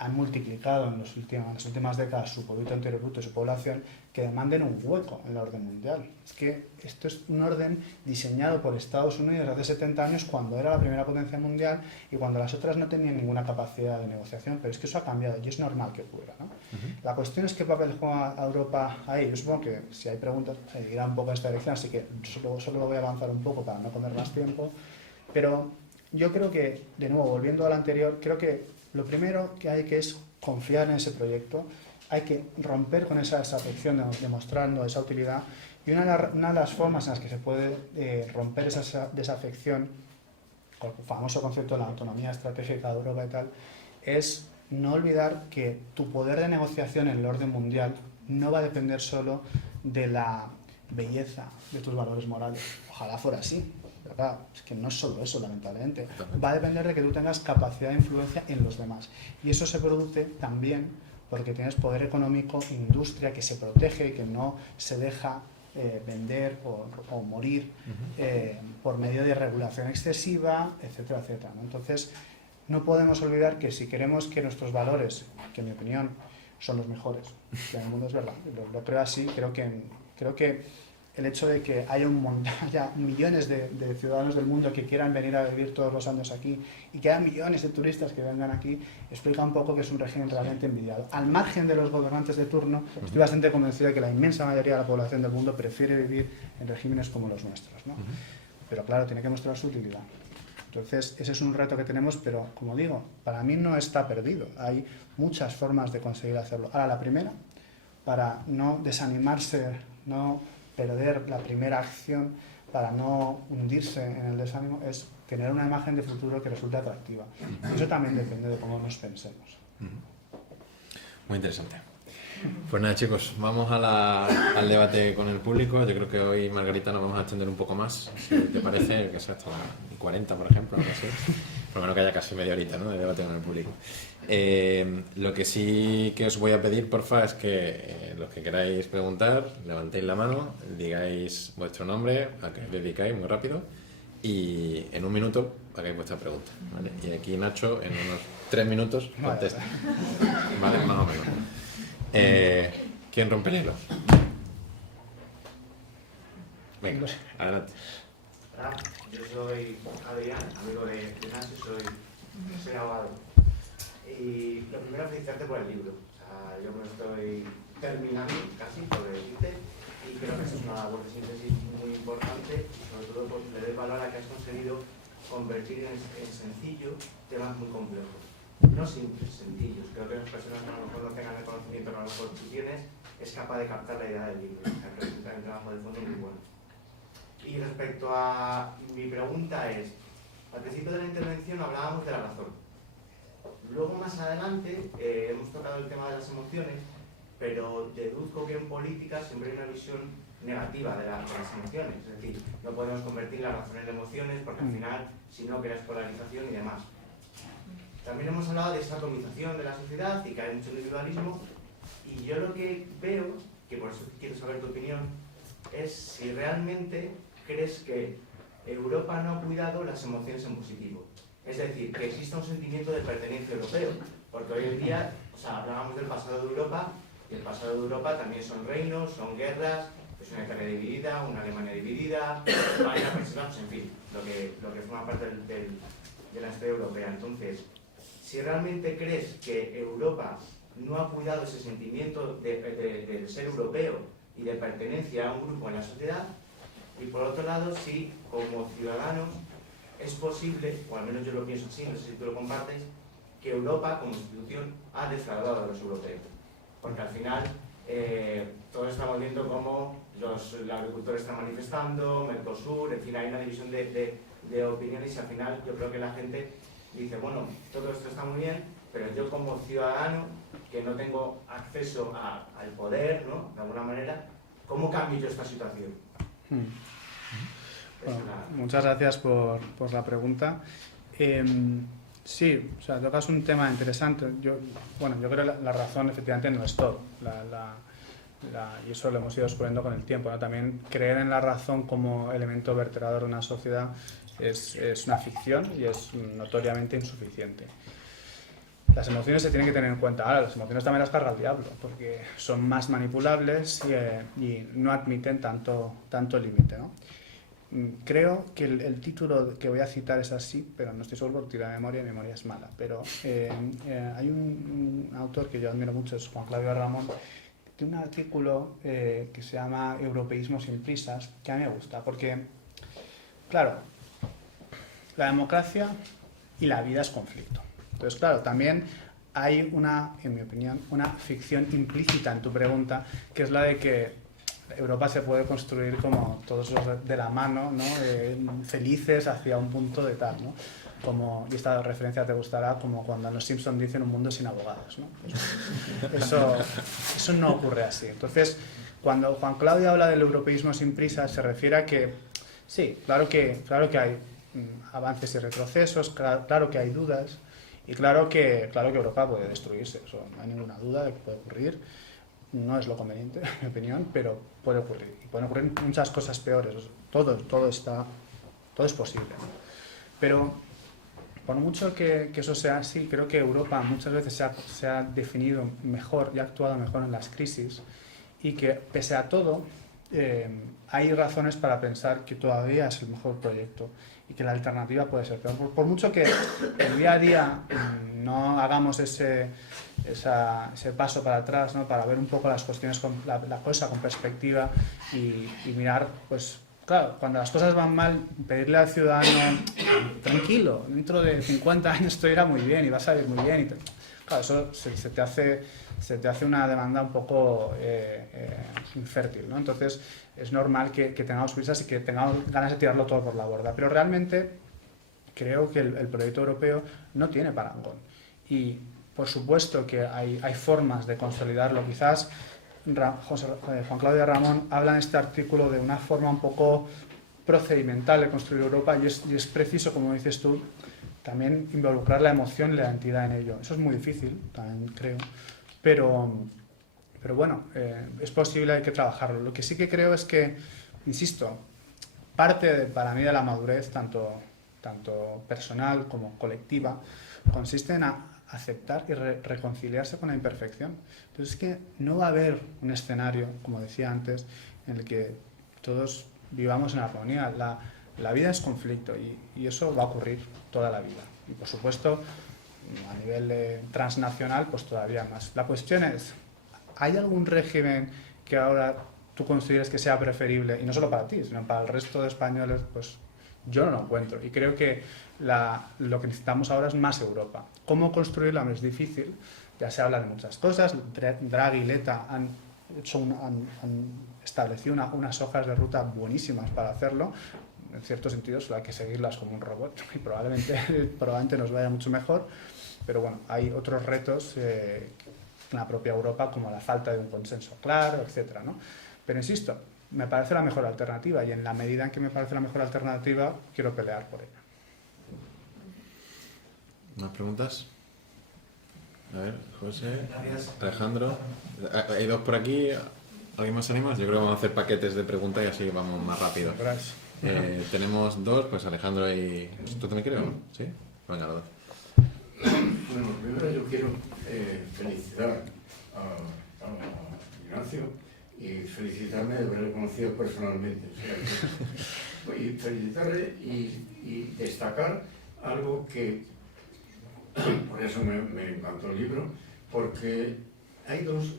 han multiplicado en las últimas décadas su Producto Interior Bruto y su población, que demanden un hueco en el orden mundial. Es que esto es un orden diseñado por Estados Unidos hace 70 años, cuando era la primera potencia mundial y cuando las otras no tenían ninguna capacidad de negociación, pero es que eso ha cambiado y es normal que ocurra, ¿no? La cuestión es qué papel juega Europa ahí. Yo supongo que si hay preguntas irá un poco en esta dirección, así que solo voy a avanzar un poco para no comer más tiempo, pero yo creo que, de nuevo, volviendo al anterior, creo que lo primero que hay que es confiar en ese proyecto, hay que romper con esa desafección demostrando esa utilidad, y una de las formas en las que se puede romper esa desafección, con el famoso concepto de la autonomía estratégica de Europa y tal, es no olvidar que tu poder de negociación en el orden mundial no va a depender solo de la belleza de tus valores morales. Ojalá fuera así. Pero claro, es que no es solo eso, lamentablemente. Va a depender de que tú tengas capacidad de influencia en los demás. Y eso se produce también porque tienes poder económico, industria que se protege y que no se deja vender o morir por medio de regulación excesiva, etcétera, etcétera, ¿no? Entonces, no podemos olvidar que si queremos que nuestros valores, que en mi opinión son los mejores, que en el mundo es verdad, lo creo así, creo que el hecho de que haya millones de ciudadanos del mundo que quieran venir a vivir todos los años aquí y que haya millones de turistas que vengan aquí, explica un poco que es un régimen realmente envidiado. Al margen de los gobernantes de turno, estoy bastante convencido de que la inmensa mayoría de la población del mundo prefiere vivir en regímenes como los nuestros, ¿no? Pero claro, tiene que mostrar su utilidad. Entonces, ese es un reto que tenemos, pero como digo, para mí no está perdido. Hay muchas formas de conseguir hacerlo. Ahora, la primera, para no desanimarse, no perder la primera acción, para no hundirse en el desánimo, es tener una imagen de futuro que resulte atractiva. Y eso también depende de cómo nos pensemos. Muy interesante. Pues nada, chicos, vamos al debate con el público. Yo creo que hoy, Margarita, nos vamos a extender un poco más, si te parece, que sea hasta las 40, por ejemplo, algo así. Por lo menos que haya casi media horita, ¿no?, de debate con el público. Lo que sí que os voy a pedir, porfa, es que los que queráis preguntar, levantéis la mano, digáis vuestro nombre, a qué os dedicáis, muy rápido, y en un minuto hagáis vuestra pregunta, ¿vale? Y aquí Nacho, en unos 3 minutos, contesta. ¿Vale? Más o menos. ¿Quién rompe el hielo? Venga, adelante. Hola, yo soy Adrián, amigo de Nacho, soy abogado. Y lo primero es felicitarte por el libro. O sea, yo me lo estoy terminando casi, por decirte, y creo que es una labor de síntesis muy importante y sobre todo pues, le doy valor a que has conseguido convertir en sencillo temas muy complejos. No simples, sencillos. Creo que las personas que a lo mejor no tengan el conocimiento que a lo mejor tú tienes es capaz de captar la idea del libro. O sea, creo que es un trabajo de fondo muy bueno. Y respecto a mi pregunta es, al principio de la intervención hablábamos de la razón. Luego más adelante hemos tocado el tema de las emociones, pero deduzco que en política siempre hay una visión negativa de las emociones. Es decir, no podemos convertir la razón en emociones porque al final, si no, creas polarización y demás. También hemos hablado de esa atomización de la sociedad y que hay mucho individualismo. Y yo lo que veo, que por eso quiero saber tu opinión, es si realmente crees que Europa no ha cuidado las emociones en positivo. Es decir, que exista un sentimiento de pertenencia europeo. Porque hoy en día, o sea, hablábamos del pasado de Europa, y el pasado de Europa también son reinos, son guerras, es una Italia dividida, una Alemania dividida, España, pues, en fin, lo que forma parte de la historia europea. Entonces, si realmente crees que Europa no ha cuidado ese sentimiento de ser europeo y de pertenencia a un grupo en la sociedad, y por otro lado, si como ciudadanos es posible, o al menos yo lo pienso así, no sé si tú lo compartes, que Europa como institución ha defraudado a los europeos. Porque al final todos estamos viendo cómo los agricultores están manifestando, Mercosur, en fin, hay una división de opiniones y al final yo creo que la gente dice, bueno, todo esto está muy bien, pero yo como ciudadano que no tengo acceso al poder, ¿no?, de alguna manera, ¿cómo cambio yo esta situación? Bueno, muchas gracias por la pregunta. Sí, o sea, tocas un tema interesante. Yo creo que la razón efectivamente no es todo. Y eso lo hemos ido descubriendo con el tiempo, ¿no? También creer en la razón como elemento vertebrador de una sociedad es una ficción y es notoriamente insuficiente. Las emociones se tienen que tener en cuenta. Ahora, las emociones también las carga el diablo, porque son más manipulables y no admiten tanto límite, ¿no? Creo que el título que voy a citar es así, pero no estoy seguro porque la memoria es mala. Pero hay un autor que yo admiro mucho, es Juan Claudio Ramón, tiene un artículo que se llama Europeísmo sin prisas, que a mí me gusta, porque, claro, la democracia y la vida es conflicto. Entonces, claro, también hay en mi opinión, una ficción implícita en tu pregunta, que es la de que Europa se puede construir como todos los de la mano, ¿no? Felices hacia un punto de tal, ¿no? Y esta referencia te gustará, como cuando los Simpsons dicen un mundo sin abogados, ¿no? Eso no ocurre así. Entonces, cuando Juan Claudio habla del europeísmo sin prisa, se refiere a que, sí, claro que hay avances y retrocesos, claro que hay dudas, Y claro que Europa puede destruirse, eso no hay ninguna duda de que puede ocurrir. No es lo conveniente, en mi opinión, pero puede ocurrir. Y pueden ocurrir muchas cosas peores. Todo es posible, ¿no? Pero por mucho que eso sea así, creo que Europa muchas veces se ha definido mejor y ha actuado mejor en las crisis, y que pese a todo hay razones para pensar que todavía es el mejor proyecto y que la alternativa puede ser peor. Por mucho que el día a día no hagamos ese paso para atrás, ¿no? Para ver un poco las cuestiones, la cosa con perspectiva y mirar, pues claro, cuando las cosas van mal, pedirle al ciudadano, tranquilo, dentro de 50 años esto irá muy bien y vas a ir muy bien. Claro, eso se te hace una demanda un poco infértil, ¿no? Entonces es normal que tengamos prisas y que tengamos ganas de tirarlo todo por la borda. Pero realmente creo que el proyecto europeo no tiene parangón. Y por supuesto que hay formas de consolidarlo. Quizás Juan Claudio Ramón habla en este artículo de una forma un poco procedimental de construir Europa, y es preciso, como dices tú, también involucrar la emoción y la identidad en ello. Eso es muy difícil, también creo, pero bueno, es posible, hay que trabajarlo. Lo que sí que creo es que, insisto, para mí de la madurez, tanto personal como colectiva, consiste en aceptar y reconciliarse con la imperfección. Entonces es que no va a haber un escenario, como decía antes, en el que todos vivamos en armonía. La vida es conflicto y eso va a ocurrir toda la vida. Y por supuesto, a nivel transnacional, pues todavía más. La cuestión es, ¿hay algún régimen que ahora tú consideres que sea preferible, y no solo para ti, sino para el resto de españoles? Pues yo no lo encuentro. Y creo que lo que necesitamos ahora es más Europa. ¿Cómo construirla? No es difícil. Ya se habla de muchas cosas. Draghi y Letta han establecido unas hojas de ruta buenísimas para hacerlo. En cierto sentido, solo hay que seguirlas como un robot y probablemente nos vaya mucho mejor. Pero bueno, hay otros retos en la propia Europa, como la falta de un consenso claro, etcétera, ¿no? Pero insisto, me parece la mejor alternativa, y en la medida en que me parece la mejor alternativa, quiero pelear por ella. ¿Más preguntas? A ver, José, Gracias. Alejandro. Hay dos por aquí. ¿Alguien más anima? Yo creo que vamos a hacer paquetes de preguntas y así vamos más rápido. Gracias. Tenemos dos, pues Alejandro y... ¿Tú también creo? ¿Sí? Venga, los dos. Bueno, primero yo quiero felicitar a Ignacio y felicitarme de haberle conocido personalmente. O sea, y felicitarle y destacar algo que, por eso me encantó el libro, porque hay dos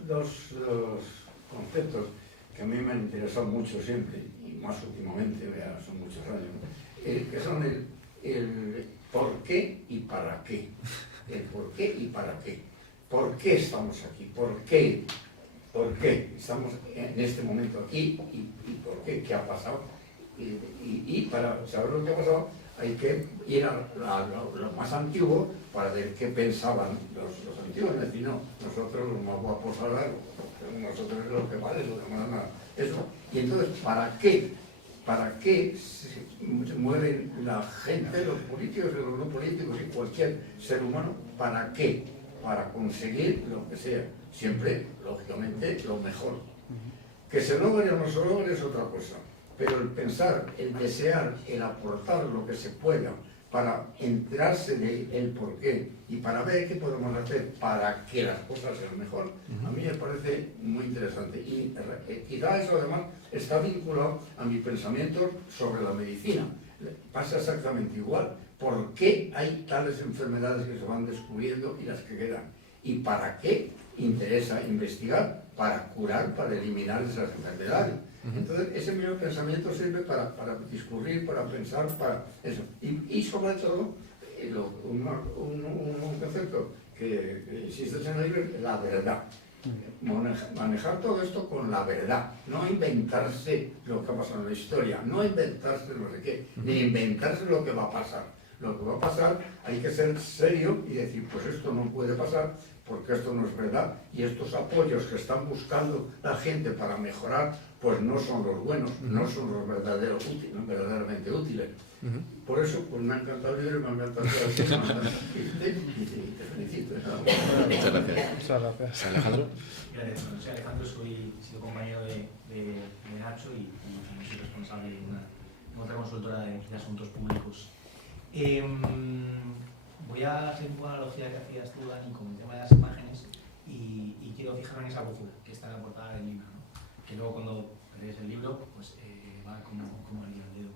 conceptos que a mí me han interesado mucho siempre, y más últimamente, ya son muchos años, que son el por qué y para qué. El por qué y para qué. ¿Por qué estamos aquí? ¿Por qué? ¿Por qué estamos en este momento aquí? ¿Y por qué? ¿Qué ha pasado? Y para saber lo que ha pasado hay que ir a lo más antiguo para ver qué pensaban los antiguos. Es decir, no, nosotros los más guapos ahora, nosotros es lo que vale, lo demás nada. Eso. Y entonces, ¿para qué? ¿Para qué se mueven la gente, los políticos y los no políticos y cualquier ser humano? ¿Para qué? Para conseguir lo que sea. Siempre, lógicamente, lo mejor. Que se logre o no se logre es otra cosa. Pero el pensar, el desear, el aportar lo que se pueda para enterarse del porqué y para ver qué podemos hacer para que las cosas sean mejor, a mí me parece muy interesante. Y quizá eso además está vinculado a mi pensamiento sobre la medicina. Pasa exactamente igual. ¿Por qué hay tales enfermedades que se van descubriendo y las que quedan? ¿Y para qué interesa investigar? Para curar, para eliminar esas enfermedades. Entonces, ese mismo pensamiento sirve para discurrir, para pensar, para eso. Y sobre todo, un concepto que existe en el libro, la verdad. Manejar todo esto con la verdad, no inventarse lo que ha pasado en la historia, no inventarse no sé qué, ni inventarse lo que va a pasar. Lo que va a pasar hay que ser serio y decir, pues esto no puede pasar porque esto no es verdad, y estos apoyos que están buscando la gente para mejorar, pues no son los buenos, no son los verdaderamente útiles. Por eso, pues me ha encantado el libro y me ha encantado el tema, y te felicito. Muchas gracias. Muchas gracias. Alejandro. Gracias. Soy Alejandro, soy compañero de Nacho y soy responsable de otra consultora de asuntos públicos. Voy a hacer un poco la analogía que hacías tú, Dani, con el tema de las imágenes y quiero fijarme en esa brújula que está en la portada del libro, ¿no? Que luego cuando lees el libro pues va como el dedo.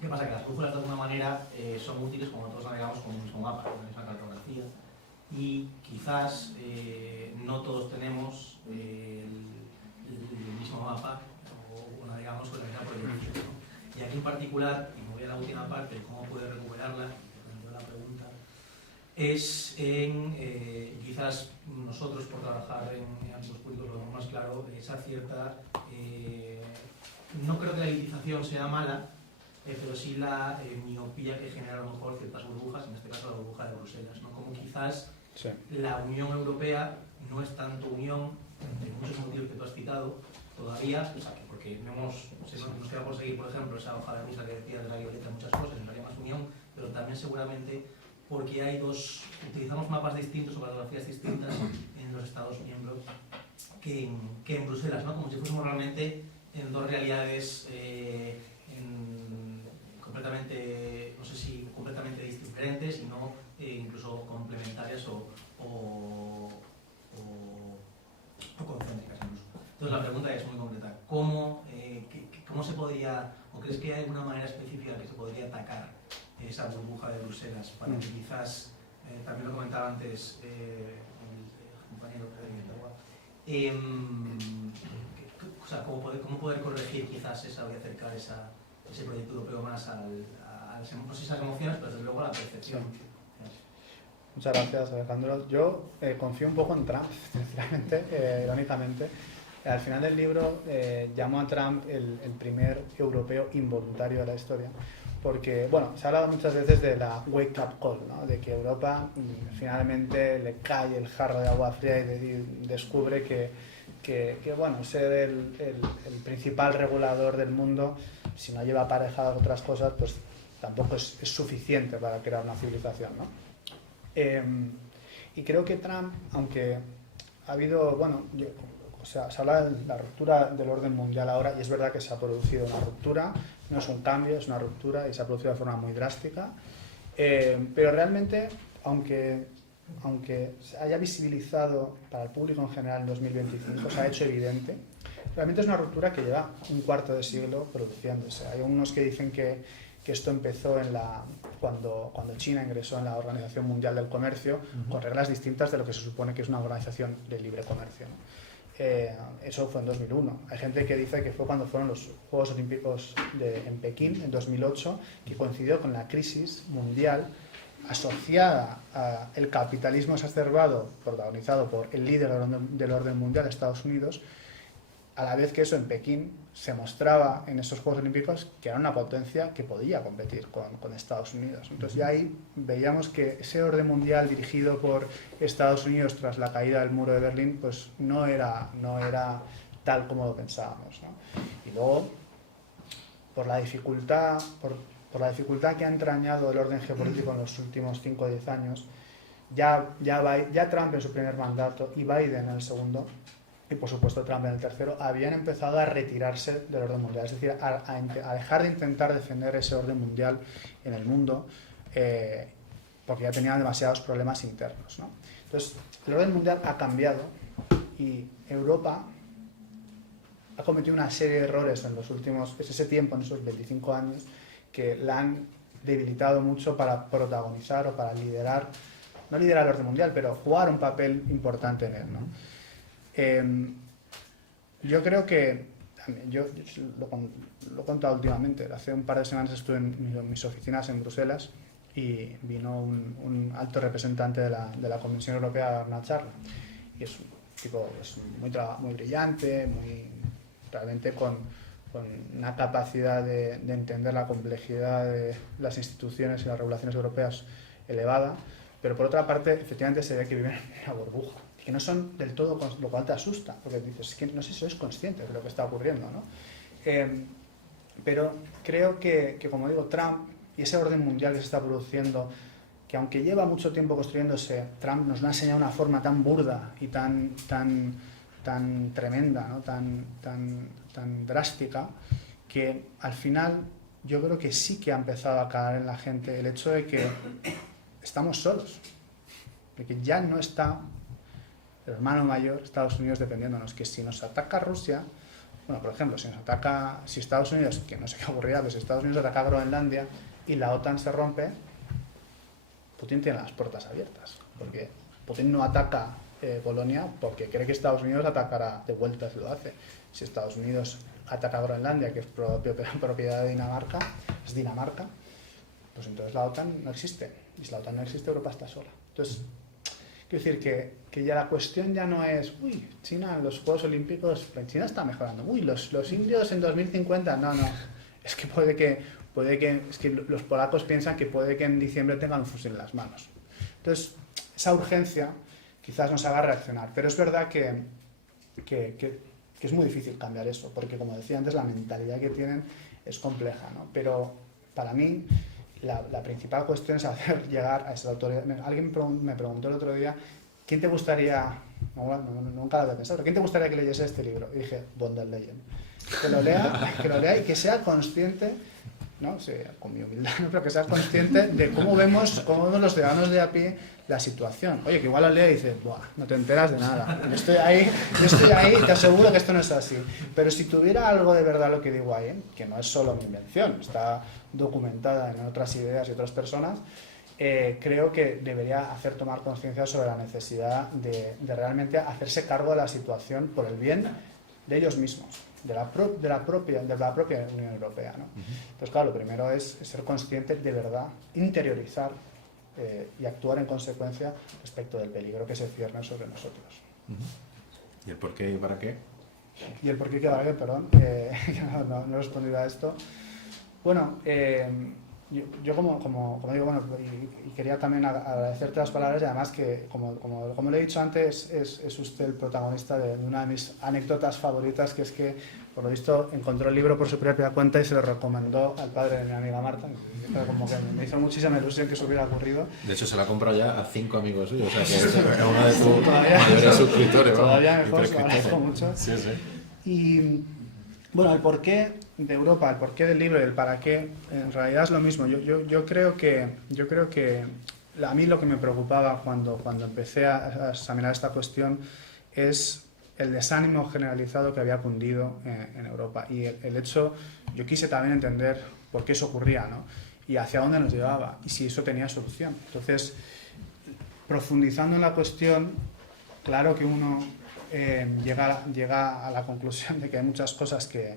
¿Qué pasa? Que las brújulas de alguna manera son útiles cuando nosotros navegamos con un mismo mapa, con una misma cartografía, y quizás no todos tenemos el mismo mapa o navegamos con la misma proyección, ¿no? Y aquí en particular, y me voy a la última parte de cómo poder recuperarla, que la pregunta, es en quizás nosotros por trabajar en asuntos públicos lo vemos más claro, esa cierta, no creo que la elitización sea mala, pero sí la miopía que genera a lo mejor ciertas burbujas, en este caso la burbuja de Bruselas, ¿no? Como quizás Sí. la Unión Europea no es tanto unión, de muchos motivos que tú has citado, todavía, o sea, porque nos queda por seguir, por ejemplo, esa hoja de ruta que decías de la violeta, muchas cosas, no haría más unión, pero también seguramente porque utilizamos mapas distintos o cartografías distintas en los Estados miembros que en Bruselas, ¿no? Como si fuésemos realmente en dos realidades completamente, no sé si completamente diferentes, sino incluso complementarias o concéntricas incluso. Entonces la pregunta es muy concreta. ¿Cómo se podría, o crees que hay alguna manera específica que se podría atacar esa burbuja de Bruselas para que quizás, también lo comentaba antes el compañero o sea, cómo poder corregir quizás esa, o acercar ese proyecto europeo más no sé, esas emociones, pero desde luego a la percepción? Sí. Muchas gracias, Alejandro. Yo confío un poco en Trump, sinceramente, irónicamente. Al final del libro llamo a Trump el primer europeo involuntario de la historia, porque, bueno, se ha hablado muchas veces de la wake-up call, ¿no? De que Europa finalmente le cae el jarro de agua fría y descubre que bueno, ser el principal regulador del mundo, si no lleva aparejadas otras cosas, pues tampoco es suficiente para crear una civilización, ¿no? Y creo que Trump, aunque ha habido, bueno, se habla de la ruptura del orden mundial ahora, y es verdad que se ha producido una ruptura, no es un cambio, es una ruptura y se ha producido de forma muy drástica, pero realmente, aunque se haya visibilizado para el público en general en 2025, se ha hecho evidente, realmente es una ruptura que lleva un cuarto de siglo produciéndose. Hay unos que dicen que esto empezó cuando China ingresó en la Organización Mundial del Comercio, con reglas distintas de lo que se supone que es una organización de libre comercio, ¿no? Eso fue en 2001. Hay gente que dice que fue cuando fueron los Juegos Olímpicos en Pekín, en 2008, que coincidió con la crisis mundial asociada al capitalismo exacerbado, protagonizado por el líder del orden mundial, Estados Unidos, a la vez que eso en Pekín se mostraba en esos Juegos Olímpicos que era una potencia que podía competir con Estados Unidos. Entonces ya ahí veíamos que ese orden mundial dirigido por Estados Unidos tras la caída del muro de Berlín pues no era tal como lo pensábamos, ¿no? Y luego, por la dificultad que ha entrañado el orden geopolítico en los últimos 5 o 10 años, ya Trump en su primer mandato y Biden en el segundo, y por supuesto Trump en el tercero, habían empezado a retirarse del orden mundial, es decir, a dejar de intentar defender ese orden mundial en el mundo, porque ya tenían demasiados problemas internos, ¿no? Entonces, el orden mundial ha cambiado y Europa ha cometido una serie de errores en ese tiempo, en esos 25 años, que la han debilitado mucho para protagonizar o para liderar, no liderar el orden mundial, pero jugar un papel importante en él, ¿no? Yo creo que, yo lo he contado últimamente, hace un par de semanas estuve en mis oficinas en Bruselas y vino un alto representante de la Comisión Europea a dar una charla. Y es un tipo muy brillante, realmente con una capacidad de entender la complejidad de las instituciones y las regulaciones europeas elevada, Pero por otra parte, efectivamente se ve que viven en una burbuja, que no son del todo, lo cual te asusta, porque dices, es que no sé si sois conscientes de lo que está ocurriendo, ¿no? Pero creo que, como digo, Trump y ese orden mundial que se está produciendo, que aunque lleva mucho tiempo construyéndose, Trump nos lo ha enseñado de una forma tan burda y tan tremenda, ¿no? tan drástica, que al final yo creo que sí que ha empezado a caer en la gente el hecho de que estamos solos, de que ya no está el hermano mayor, Estados Unidos, dependiéndonos, que si nos ataca Rusia, bueno, por ejemplo, si Estados Unidos, que no sé qué ocurrirá, pero si Estados Unidos ataca Groenlandia y la OTAN se rompe, Putin tiene las puertas abiertas, porque Putin no ataca Polonia porque cree que Estados Unidos atacará de vuelta si lo hace. Si Estados Unidos ataca Groenlandia, que es propiedad de Dinamarca, pues entonces la OTAN no existe. Y si la OTAN no existe, Europa está sola. Entonces, quiero decir que ya la cuestión ya no es, uy, China en los Juegos Olímpicos, China está mejorando, uy, los indios en 2050, no, es que puede que los polacos piensan que puede que en diciembre tengan un fusil en las manos. Entonces, esa urgencia quizás nos haga reaccionar, pero es verdad que es muy difícil cambiar eso, porque como decía antes, la mentalidad que tienen es compleja, ¿no? Pero para mí la principal cuestión es hacer llegar a esa autoridad. Alguien me preguntó el otro día, ¿quién te gustaría, nunca lo había pensado, pero ¿quién te gustaría que leyese este libro? Y dije, von der Leyen. Que lo lea y que sea consciente, ¿no? Sí, con mi humildad, ¿no? Pero que seas consciente de cómo vemos los ciudadanos de a pie la situación. Oye, que igual lo lee y dices, buah, no te enteras de nada. Yo estoy ahí y te aseguro que esto no es así. Pero si tuviera algo de verdad lo que digo ahí, que no es solo mi invención, está documentada en otras ideas y otras personas, creo que debería hacer tomar conciencia sobre la necesidad de realmente hacerse cargo de la situación por el bien de ellos mismos, de la propia Unión Europea, ¿no? Entonces, claro, lo primero es ser consciente de verdad, interiorizar y actuar en consecuencia respecto del peligro que se cierne sobre nosotros. ¿Y el por qué y para qué? Y el por qué y para qué, perdón, no he respondido a esto. Bueno, yo como digo, bueno, y quería también agradecerte las palabras y además que, como le he dicho antes, es usted el protagonista de una de mis anécdotas favoritas, que es que, por lo visto, encontró el libro por su propia cuenta y se lo recomendó al padre de mi amiga Marta. Como que me hizo muchísima ilusión que eso hubiera ocurrido. De hecho, se lo ha comprado ya a 5 amigos suyos, o sea que es uno de tus mayores suscriptores. Todavía mejor, lo agradezco mucho. Sí. Y bueno, el porqué de Europa, el porqué del libro y el para qué, en realidad es lo mismo. Yo creo que a mí lo que me preocupaba cuando empecé a examinar esta cuestión es el desánimo generalizado que había cundido en Europa y el hecho, yo quise también entender por qué eso ocurría, ¿no? Y hacia dónde nos llevaba y si eso tenía solución. Entonces, profundizando en la cuestión, claro que uno llega a la conclusión de que hay muchas cosas que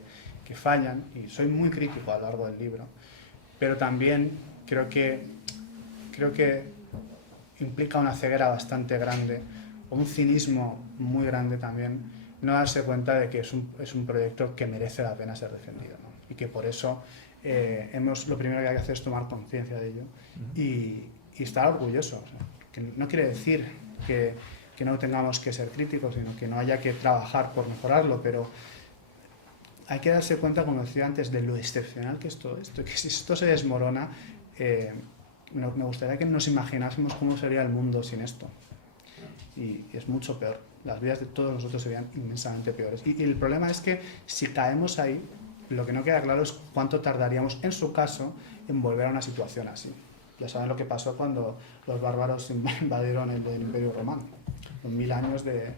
fallan, y soy muy crítico a lo largo del libro, pero también creo que implica una ceguera bastante grande, o un cinismo muy grande también, no darse cuenta de que es un proyecto que merece la pena ser defendido, ¿no? Y que por eso lo primero que hay que hacer es tomar conciencia de ello y estar orgulloso. O sea, que no quiere decir que no tengamos que ser críticos, sino que no haya que trabajar por mejorarlo, pero hay que darse cuenta, como decía antes, de lo excepcional que es todo esto, que si esto se desmorona, me gustaría que nos imaginásemos cómo sería el mundo sin esto. Y es mucho peor. Las vidas de todos nosotros serían inmensamente peores. Y el problema es que si caemos ahí, lo que no queda claro es cuánto tardaríamos, en su caso, en volver a una situación así. Ya saben lo que pasó cuando los bárbaros invadieron el Imperio Romano. 1000 años de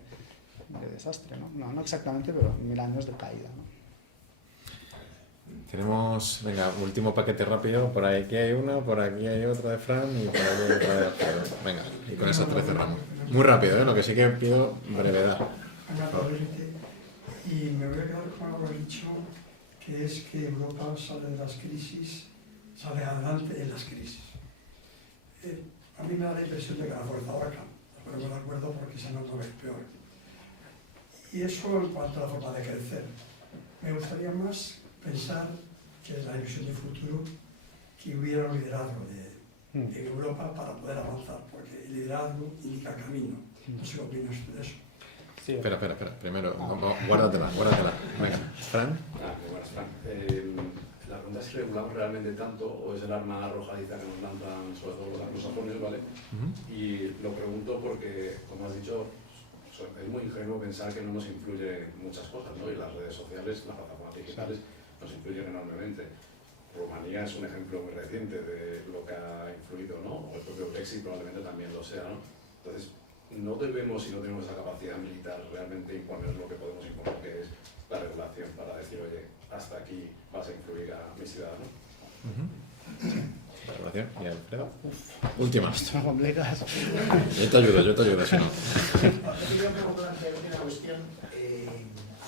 desastre, ¿no? No exactamente, pero 1000 años de caída, ¿no? Tenemos, venga, último paquete rápido. Por aquí hay uno, por aquí hay otra de Fran y por aquí hay otra de Alfredo. Venga, y con eso 13 cerramos. Muy rápido, ¿eh? Lo que sí que pido brevedad. Y me voy a quedar con algo dicho, que es que Europa sale de las crisis, sale adelante en las crisis. A mí me da la impresión de que la fuerza abarca. Nos ponemos de acuerdo porque si no, no es peor. Y eso en cuanto a la forma de crecer. Me gustaría más pensar que es la ilusión de futuro, que hubiera un liderazgo en Europa para poder avanzar, porque el liderazgo indica camino. No sé qué opina usted de eso. Sí. Espera, primero, guárdatela. Venga, Fran. Qué buenas, Frank. La pregunta es si regulamos realmente tanto o es el arma arrojadiza que nos lanzan sobre todo los anglosajones, ¿vale? Y lo pregunto porque, como has dicho, es muy ingenuo pensar que no nos influye muchas cosas, ¿no? Y las redes sociales, las plataformas digitales nos influyen enormemente. Rumanía es un ejemplo muy reciente de lo que ha influido, ¿no? O el propio Brexit probablemente también lo sea, ¿no? Entonces, no debemos, si no tenemos esa capacidad militar, realmente imponer lo que podemos imponer, que es la regulación, para decir, oye, hasta aquí vas a influir a mis ciudadanos. La regulación. ¿Y Alfredo? Última. Son complejas. Yo te ayudo, si no. Yo quiero plantear una cuestión.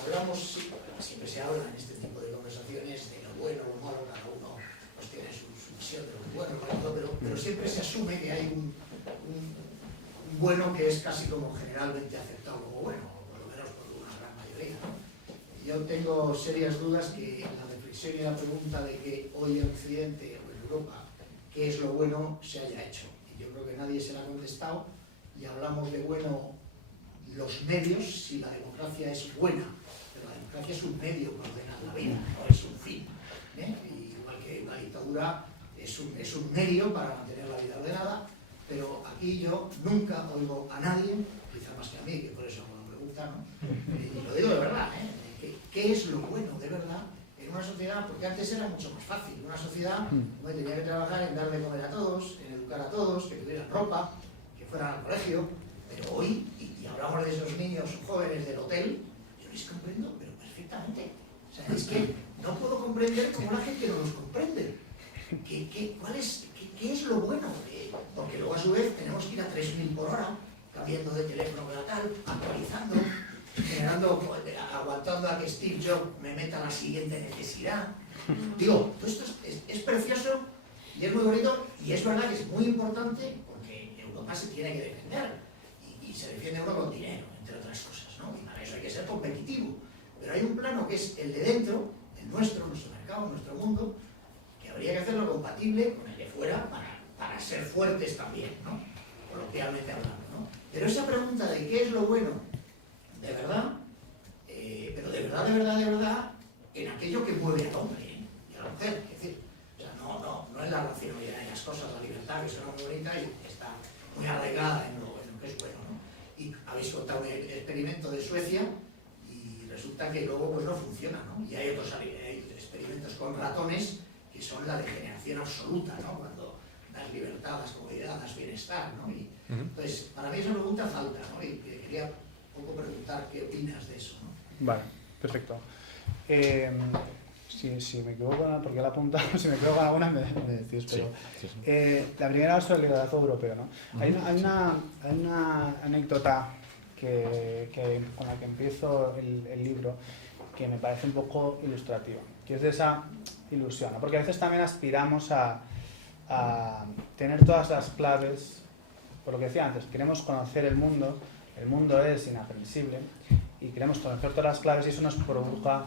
Hablamos, siempre se habla en este tipo de conversaciones de lo bueno, lo malo, cada uno pues tiene su visión de lo bueno, lo malo, pero siempre se asume que hay un bueno que es casi como generalmente aceptado como bueno, o por lo menos por una gran mayoría, ¿no? Yo tengo serias dudas que la reflexión y la pregunta de que hoy en Occidente o en Europa qué es lo bueno se haya hecho. Y yo creo que nadie se la ha contestado y hablamos de bueno los medios si la democracia es buena, pero la democracia es un medio para ordenar la vida, no es un fin, ¿eh? Y igual que una dictadura es un medio para mantener la vida ordenada. Pero aquí yo nunca oigo a nadie, quizá más que a mí, que por eso me lo preguntan, ¿no? Y lo digo de verdad, ¿qué es lo bueno de verdad en una sociedad? Porque antes era mucho más fácil. Una sociedad donde tenía que trabajar en dar de comer a todos, en educar a todos, que tuvieran ropa, que fueran al colegio. Pero hoy, y hablamos de esos niños jóvenes del hotel, yo les comprendo, pero perfectamente. O sea, es que no puedo comprender cómo la gente no los comprende. ¿Qué es lo bueno? Porque luego a su vez tenemos que ir a 3.000 por hora, cambiando de teléfono para tal, actualizando, aguantando a que Steve Jobs me meta la siguiente necesidad. Digo, todo esto es precioso y es muy bonito y es verdad que es muy importante porque Europa se tiene que defender y se defiende uno con dinero, entre otras cosas, ¿no? Y para eso hay que ser competitivo. Pero hay un plano que es el de dentro, el nuestro mercado, nuestro mundo, que habría que hacerlo compatible con el de fuera para ser fuertes también, ¿no? Coloquialmente hablando, ¿no? Pero esa pregunta de qué es lo bueno, de verdad, pero de verdad, en aquello que mueve al hombre, y a la mujer, es decir, o sea, no en la racionalidad, en las cosas, la libertad, que suena muy bonita y está muy arraigada en lo que es bueno, ¿no? Y habéis contado un experimento de Suecia y resulta que luego pues no funciona, ¿no? Y hay otros experimentos con ratones que son la degeneración absoluta, ¿no? Cuando das libertad, das comodidad, das bienestar, ¿no? Y, entonces, para mí esa pregunta falta, ¿no? Y quería un poco preguntar qué opinas de eso, ¿no? Vale, perfecto. Si me equivoco, porque la apunta, si me equivoco con alguna me decís, pero Sí. la primera es sobre el liderazgo europeo, ¿no? Hay una anécdota con la que empiezo el libro que me parece un poco ilustrativa, que es de esa ilusión, ¿no? Porque a veces también aspiramos a tener todas las claves, por lo que decía antes, queremos conocer el mundo es inaprensible y queremos conocer todas las claves y eso nos provoca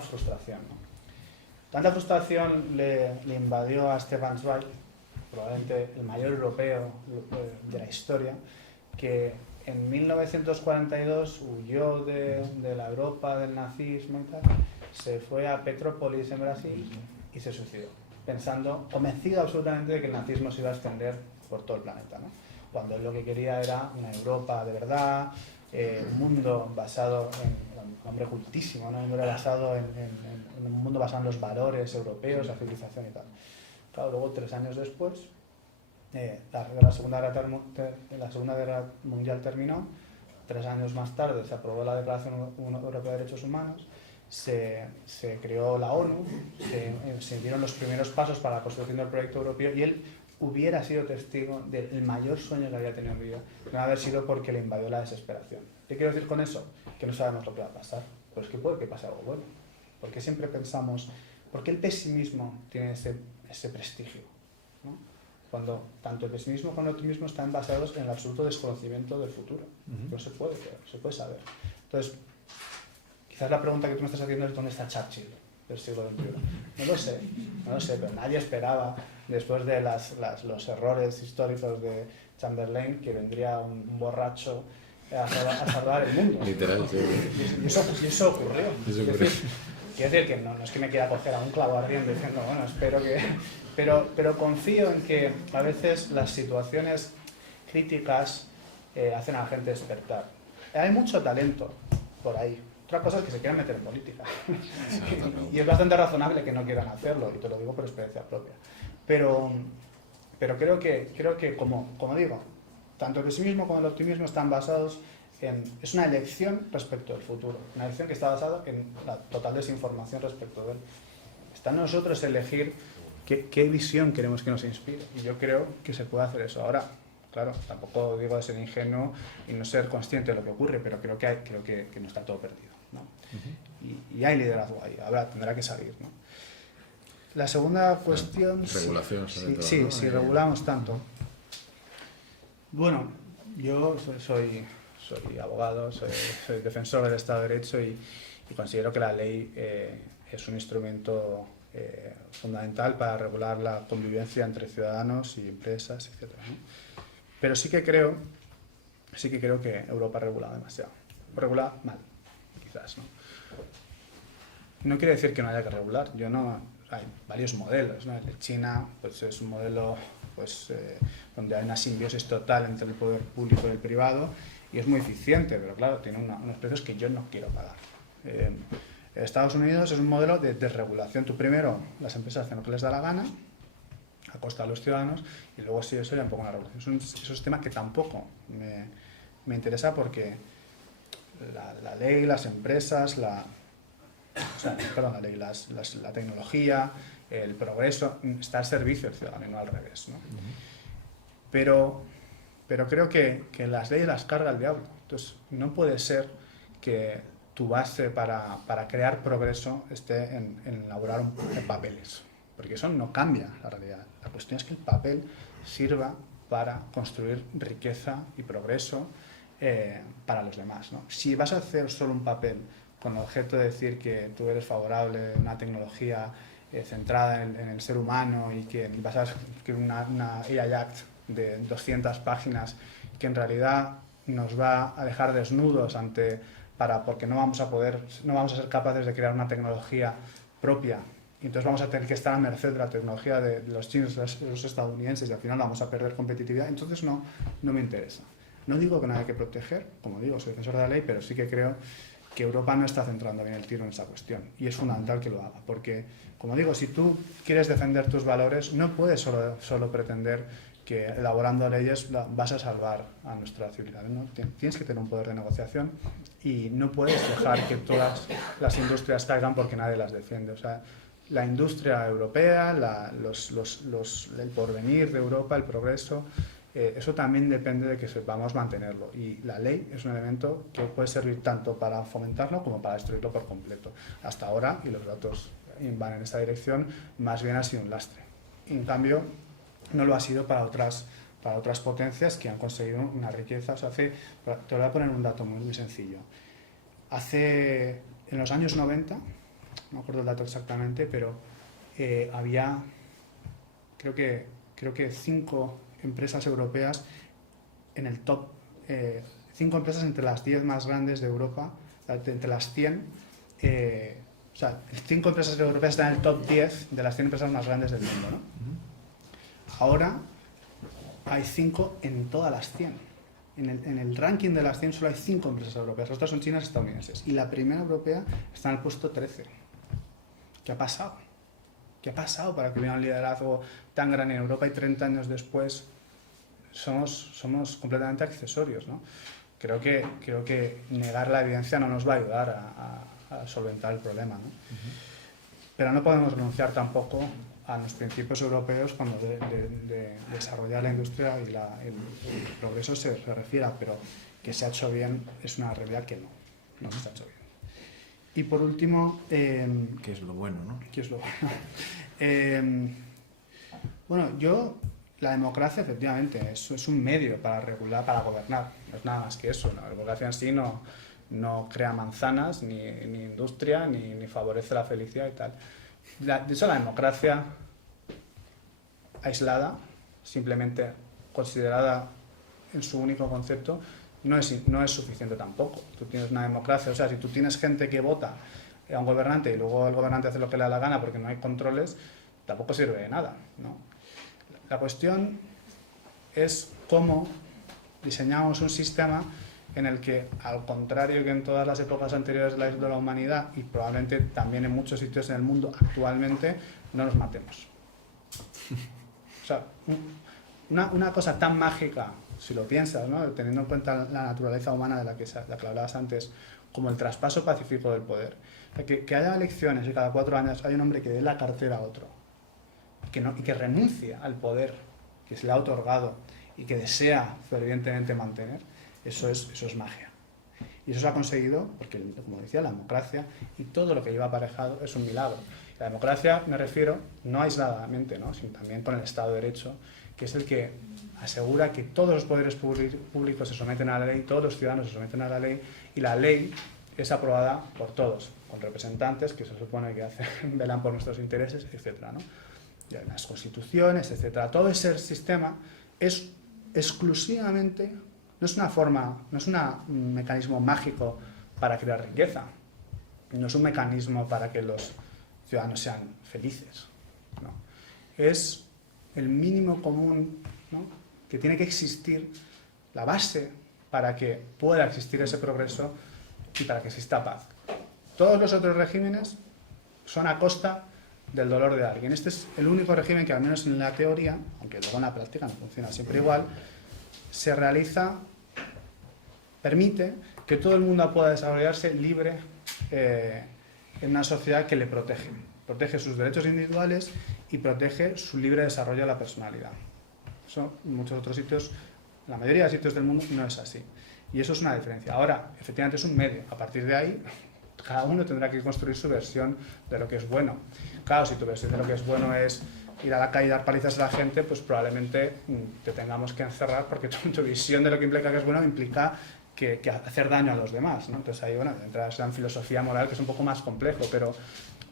frustración, ¿no? Tanta frustración le invadió a Stefan Zweig, probablemente el mayor europeo de la historia, que en 1942 huyó de la Europa del nazismo y tal, se fue a Petrópolis en Brasil y se suicidó, convencido absolutamente de que el nazismo se iba a extender por todo el planeta, ¿no? Cuando él lo que quería era una Europa de verdad, un mundo basado un hombre cultísimo, ¿no? Un hombre basado en un mundo basado en los valores europeos, la civilización y tal. Claro, luego 3 años después, la Segunda Guerra Mundial terminó, 3 años más tarde se aprobó la Declaración Europea de Derechos Humanos, se creó la ONU, se dieron los primeros pasos para la construcción del proyecto europeo y él hubiera sido testigo del mayor sueño que había tenido en vida, no haber sido porque le invadió la desesperación. ¿Qué quiero decir con eso? Que no sabemos lo que va a pasar, pero es que puede que pase algo bueno. Porque siempre pensamos, ¿por qué el pesimismo tiene ese prestigio, ¿no? Cuando tanto el pesimismo como el optimismo están basados en el absoluto desconocimiento del futuro. No se puede saber. Entonces, quizás la pregunta que tú me estás haciendo es ¿dónde está Churchill del siglo XXI. No lo sé, pero nadie esperaba, después de los errores históricos de Chamberlain, que vendría un borracho a salvar el mundo. Literal, sí. Y eso ocurrió. Eso ocurrió. Quiero decir que no es que me quiera coger a un clavo ardiendo diciendo, bueno, espero que... Pero confío en que a veces las situaciones críticas hacen a la gente despertar. Hay mucho talento por ahí. Otra cosa es que se quieran meter en política. Y es bastante razonable que no quieran hacerlo, y te lo digo por experiencia propia. Pero creo que como digo, tanto el pesimismo como el optimismo están basados en... Es una elección respecto del futuro. Una elección que está basada en la total desinformación respecto de él. Está en nosotros elegir qué visión queremos que nos inspire. Y yo creo que se puede hacer eso. Ahora, claro, tampoco digo de ser ingenuo y no ser consciente de lo que ocurre, pero creo que no está todo perdido, ¿no? Y hay liderazgo ahí. Ahora tendrá que salir, ¿no? La segunda cuestión... Regulación, sobre todo, Sí, ¿no? si regulamos tanto. Bueno, yo soy abogado, soy defensor del Estado de Derecho y considero que la ley es un instrumento fundamental para regular la convivencia entre ciudadanos y empresas, etc., ¿no? Pero sí que creo que Europa regula demasiado. Regula mal, quizás, ¿no? No quiere decir que no haya que regular. Hay varios modelos, ¿no? El de China pues, es un modelo donde hay una simbiosis total entre el poder público y el privado y es muy eficiente, pero claro, tiene unos precios que yo no quiero pagar. Estados Unidos es un modelo de desregulación. Tú primero, las empresas hacen lo que les da la gana, a costa de los ciudadanos, y luego sí, eso ya un poco una regulación. Es un sistema que tampoco me interesa porque la ley, las empresas, la tecnología, el progreso, está al servicio del ciudadano y no al revés, ¿no? Pero creo que las leyes las carga el diablo. Entonces, no puede ser que tu base para crear progreso esté en elaborar en papeles, porque eso no cambia la realidad. La cuestión es que el papel sirva para construir riqueza y progreso para los demás, ¿no? Si vas a hacer solo un papel con el objeto de decir que tú eres favorable a una tecnología centrada en el ser humano y que vas a escribir una AI Act de 200 páginas que en realidad nos va a dejar desnudos porque no vamos a ser capaces de crear una tecnología propia, y entonces vamos a tener que estar a merced de la tecnología de los chinos, de los estadounidenses, y al final vamos a perder competitividad. Entonces no me interesa. No digo que no haya que proteger, como digo, soy defensor de la ley, pero sí que creo que Europa no está centrando bien el tiro en esa cuestión, y es fundamental que lo haga, porque, como digo, si tú quieres defender tus valores, no puedes solo pretender que elaborando leyes vas a salvar a nuestra civilización, ¿no? Tienes que tener un poder de negociación y no puedes dejar que todas las industrias caigan porque nadie las defiende. O sea, la industria europea, el porvenir de Europa, el progreso, eso también depende de que sepamos mantenerlo, y la ley es un elemento que puede servir tanto para fomentarlo como para destruirlo por completo. Hasta ahora, y los datos van en esta dirección, más bien ha sido un lastre. En cambio, no lo ha sido para otras potencias que han conseguido una riqueza. O sea, te voy a poner un dato muy sencillo. En los años 90, no me acuerdo el dato exactamente, pero había, creo que 5 empresas europeas en el top, 5 empresas entre las 10 más grandes de Europa, entre las 100, o sea, 5 empresas europeas están en el top 10 de las 100 empresas más grandes del mundo, ¿no? Ahora hay 5 en todas las 100. En el ranking de las 100 solo hay 5 empresas europeas, las otras son chinas y estadounidenses. Y la primera europea está en el puesto 13. ¿Qué ha pasado? ¿Qué ha pasado para que hubiera un liderazgo tan grande en Europa y 30 años después somos completamente accesorios, ¿no? Creo que negar la evidencia no nos va a ayudar a solventar el problema, ¿no? Pero no podemos renunciar tampoco a los principios europeos cuando de desarrollar la industria y el progreso se refiera, pero que se ha hecho bien es una realidad que no se ha hecho bien. Y por último... ¿Qué es lo bueno, no? ¿Qué es lo bueno? Bueno, la democracia efectivamente es un medio para regular, para gobernar, no es nada más que eso. La democracia en sí no no crea manzanas, ni industria, ni favorece la felicidad y tal. De hecho, la democracia aislada, simplemente considerada en su único concepto, no es suficiente tampoco. Tú tienes una democracia, o sea, si tú tienes gente que vota a un gobernante y luego el gobernante hace lo que le da la gana porque no hay controles, tampoco sirve de nada, ¿no? La cuestión es cómo diseñamos un sistema en el que, al contrario que en todas las épocas anteriores de la humanidad, y probablemente también en muchos sitios en el mundo actualmente, no nos matemos. O sea, una cosa tan mágica, si lo piensas, ¿no? Teniendo en cuenta la naturaleza humana de la que hablabas antes, como el traspaso pacífico del poder. O sea, que haya elecciones y cada 4 años hay un hombre que dé la cartera a otro y que renuncie al poder que se le ha otorgado y que desea fervientemente mantener, eso es magia. Y eso se ha conseguido porque, como decía, la democracia y todo lo que lleva aparejado es un milagro. La democracia, me refiero, no aisladamente, ¿no? Sino también con el Estado de Derecho, que es el que asegura que todos los poderes públicos se someten a la ley, todos los ciudadanos se someten a la ley, y la ley es aprobada por todos, con representantes que se supone que velan por nuestros intereses, etc., ¿no? Y las constituciones, etc. Todo ese sistema es exclusivamente, no es un mecanismo mágico para crear riqueza, no es un mecanismo para que los ciudadanos sean felices, ¿no? Es el mínimo común, ¿no?, que tiene que existir, la base para que pueda existir ese progreso y para que exista paz. Todos los otros regímenes son a costa del dolor de alguien. Este es el único régimen que, al menos en la teoría, aunque luego en la práctica no funciona siempre igual, se realiza, permite que todo el mundo pueda desarrollarse libre en una sociedad que le protege sus derechos individuales y protege su libre desarrollo de la personalidad. Eso en muchos otros sitios, la mayoría de sitios del mundo, no es así. Y eso es una diferencia. Ahora, efectivamente es un medio. A partir de ahí, cada uno tendrá que construir su versión de lo que es bueno. Claro, si tu versión de lo que es bueno es ir a la calle y dar palizas a la gente, pues probablemente te tengamos que encerrar porque tu visión de lo que implica que es bueno implica que hacer daño a los demás, ¿no? Entonces ahí, bueno, entras en filosofía moral, que es un poco más complejo, pero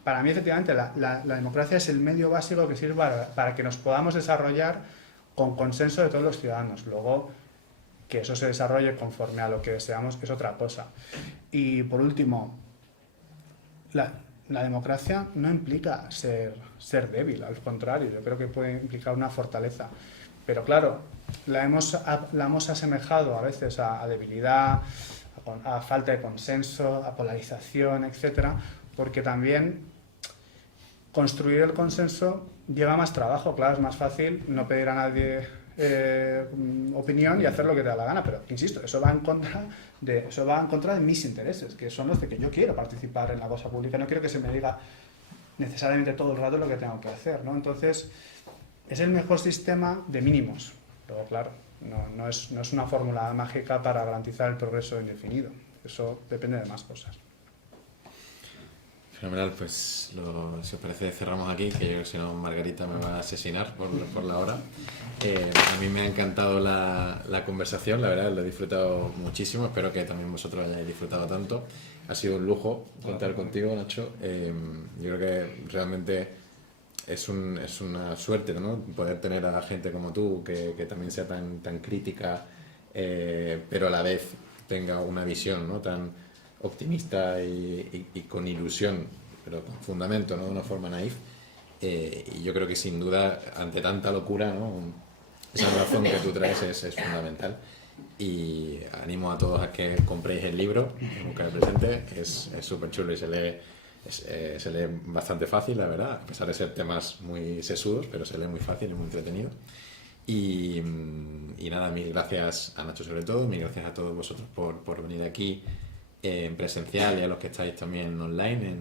para mí, efectivamente, la democracia es el medio básico que sirve para que nos podamos desarrollar con consenso de todos los ciudadanos. Luego, que eso se desarrolle conforme a lo que deseamos es otra cosa. Y por último, la democracia no implica ser débil, al contrario, yo creo que puede implicar una fortaleza. Pero claro, la hemos asemejado a veces a debilidad, a falta de consenso, a polarización, etcétera, porque también construir el consenso lleva más trabajo. Claro, es más fácil no pedir a nadie opinión y hacer lo que te da la gana, pero insisto, eso va en contra de mis intereses, que son los de que yo quiero participar en la cosa pública, no quiero que se me diga necesariamente todo el rato lo que tengo que hacer, ¿no? Entonces, es el mejor sistema de mínimos. Luego, claro, no es una fórmula mágica para garantizar el progreso indefinido, eso depende de más cosas. Fenomenal, pues si os parece cerramos aquí, que yo creo que si no Margarita me va a asesinar por la hora. A mí me ha encantado la conversación, la verdad, lo he disfrutado muchísimo, espero que también vosotros hayáis disfrutado tanto. Ha sido un lujo contar contigo, Nacho. Yo creo que realmente es una suerte, ¿no?, poder tener a gente como tú que también sea tan crítica, pero a la vez tenga una visión, ¿no?, tan optimista y con ilusión, pero con fundamento, no de una forma naif. Y yo creo que sin duda, ante tanta locura, ¿no?, esa razón que tú traes es fundamental. Y animo a todos a que compréis el libro, Buscar el presente. Es súper chulo y se lee bastante fácil, la verdad, a pesar de ser temas muy sesudos, pero se lee muy fácil y muy entretenido. Y nada, mil gracias a Nacho sobre todo, mil gracias a todos vosotros por venir aquí en presencial y a los que estáis también online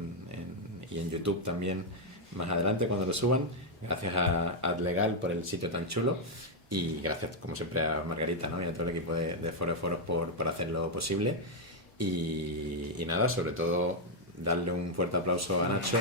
y en YouTube también más adelante cuando lo suban. Gracias a Adlegal por el sitio tan chulo y gracias como siempre a Margarita, ¿no?, y a todo el equipo de Foro de Foros por hacerlo posible. Y nada, sobre todo darle un fuerte aplauso a Nacho.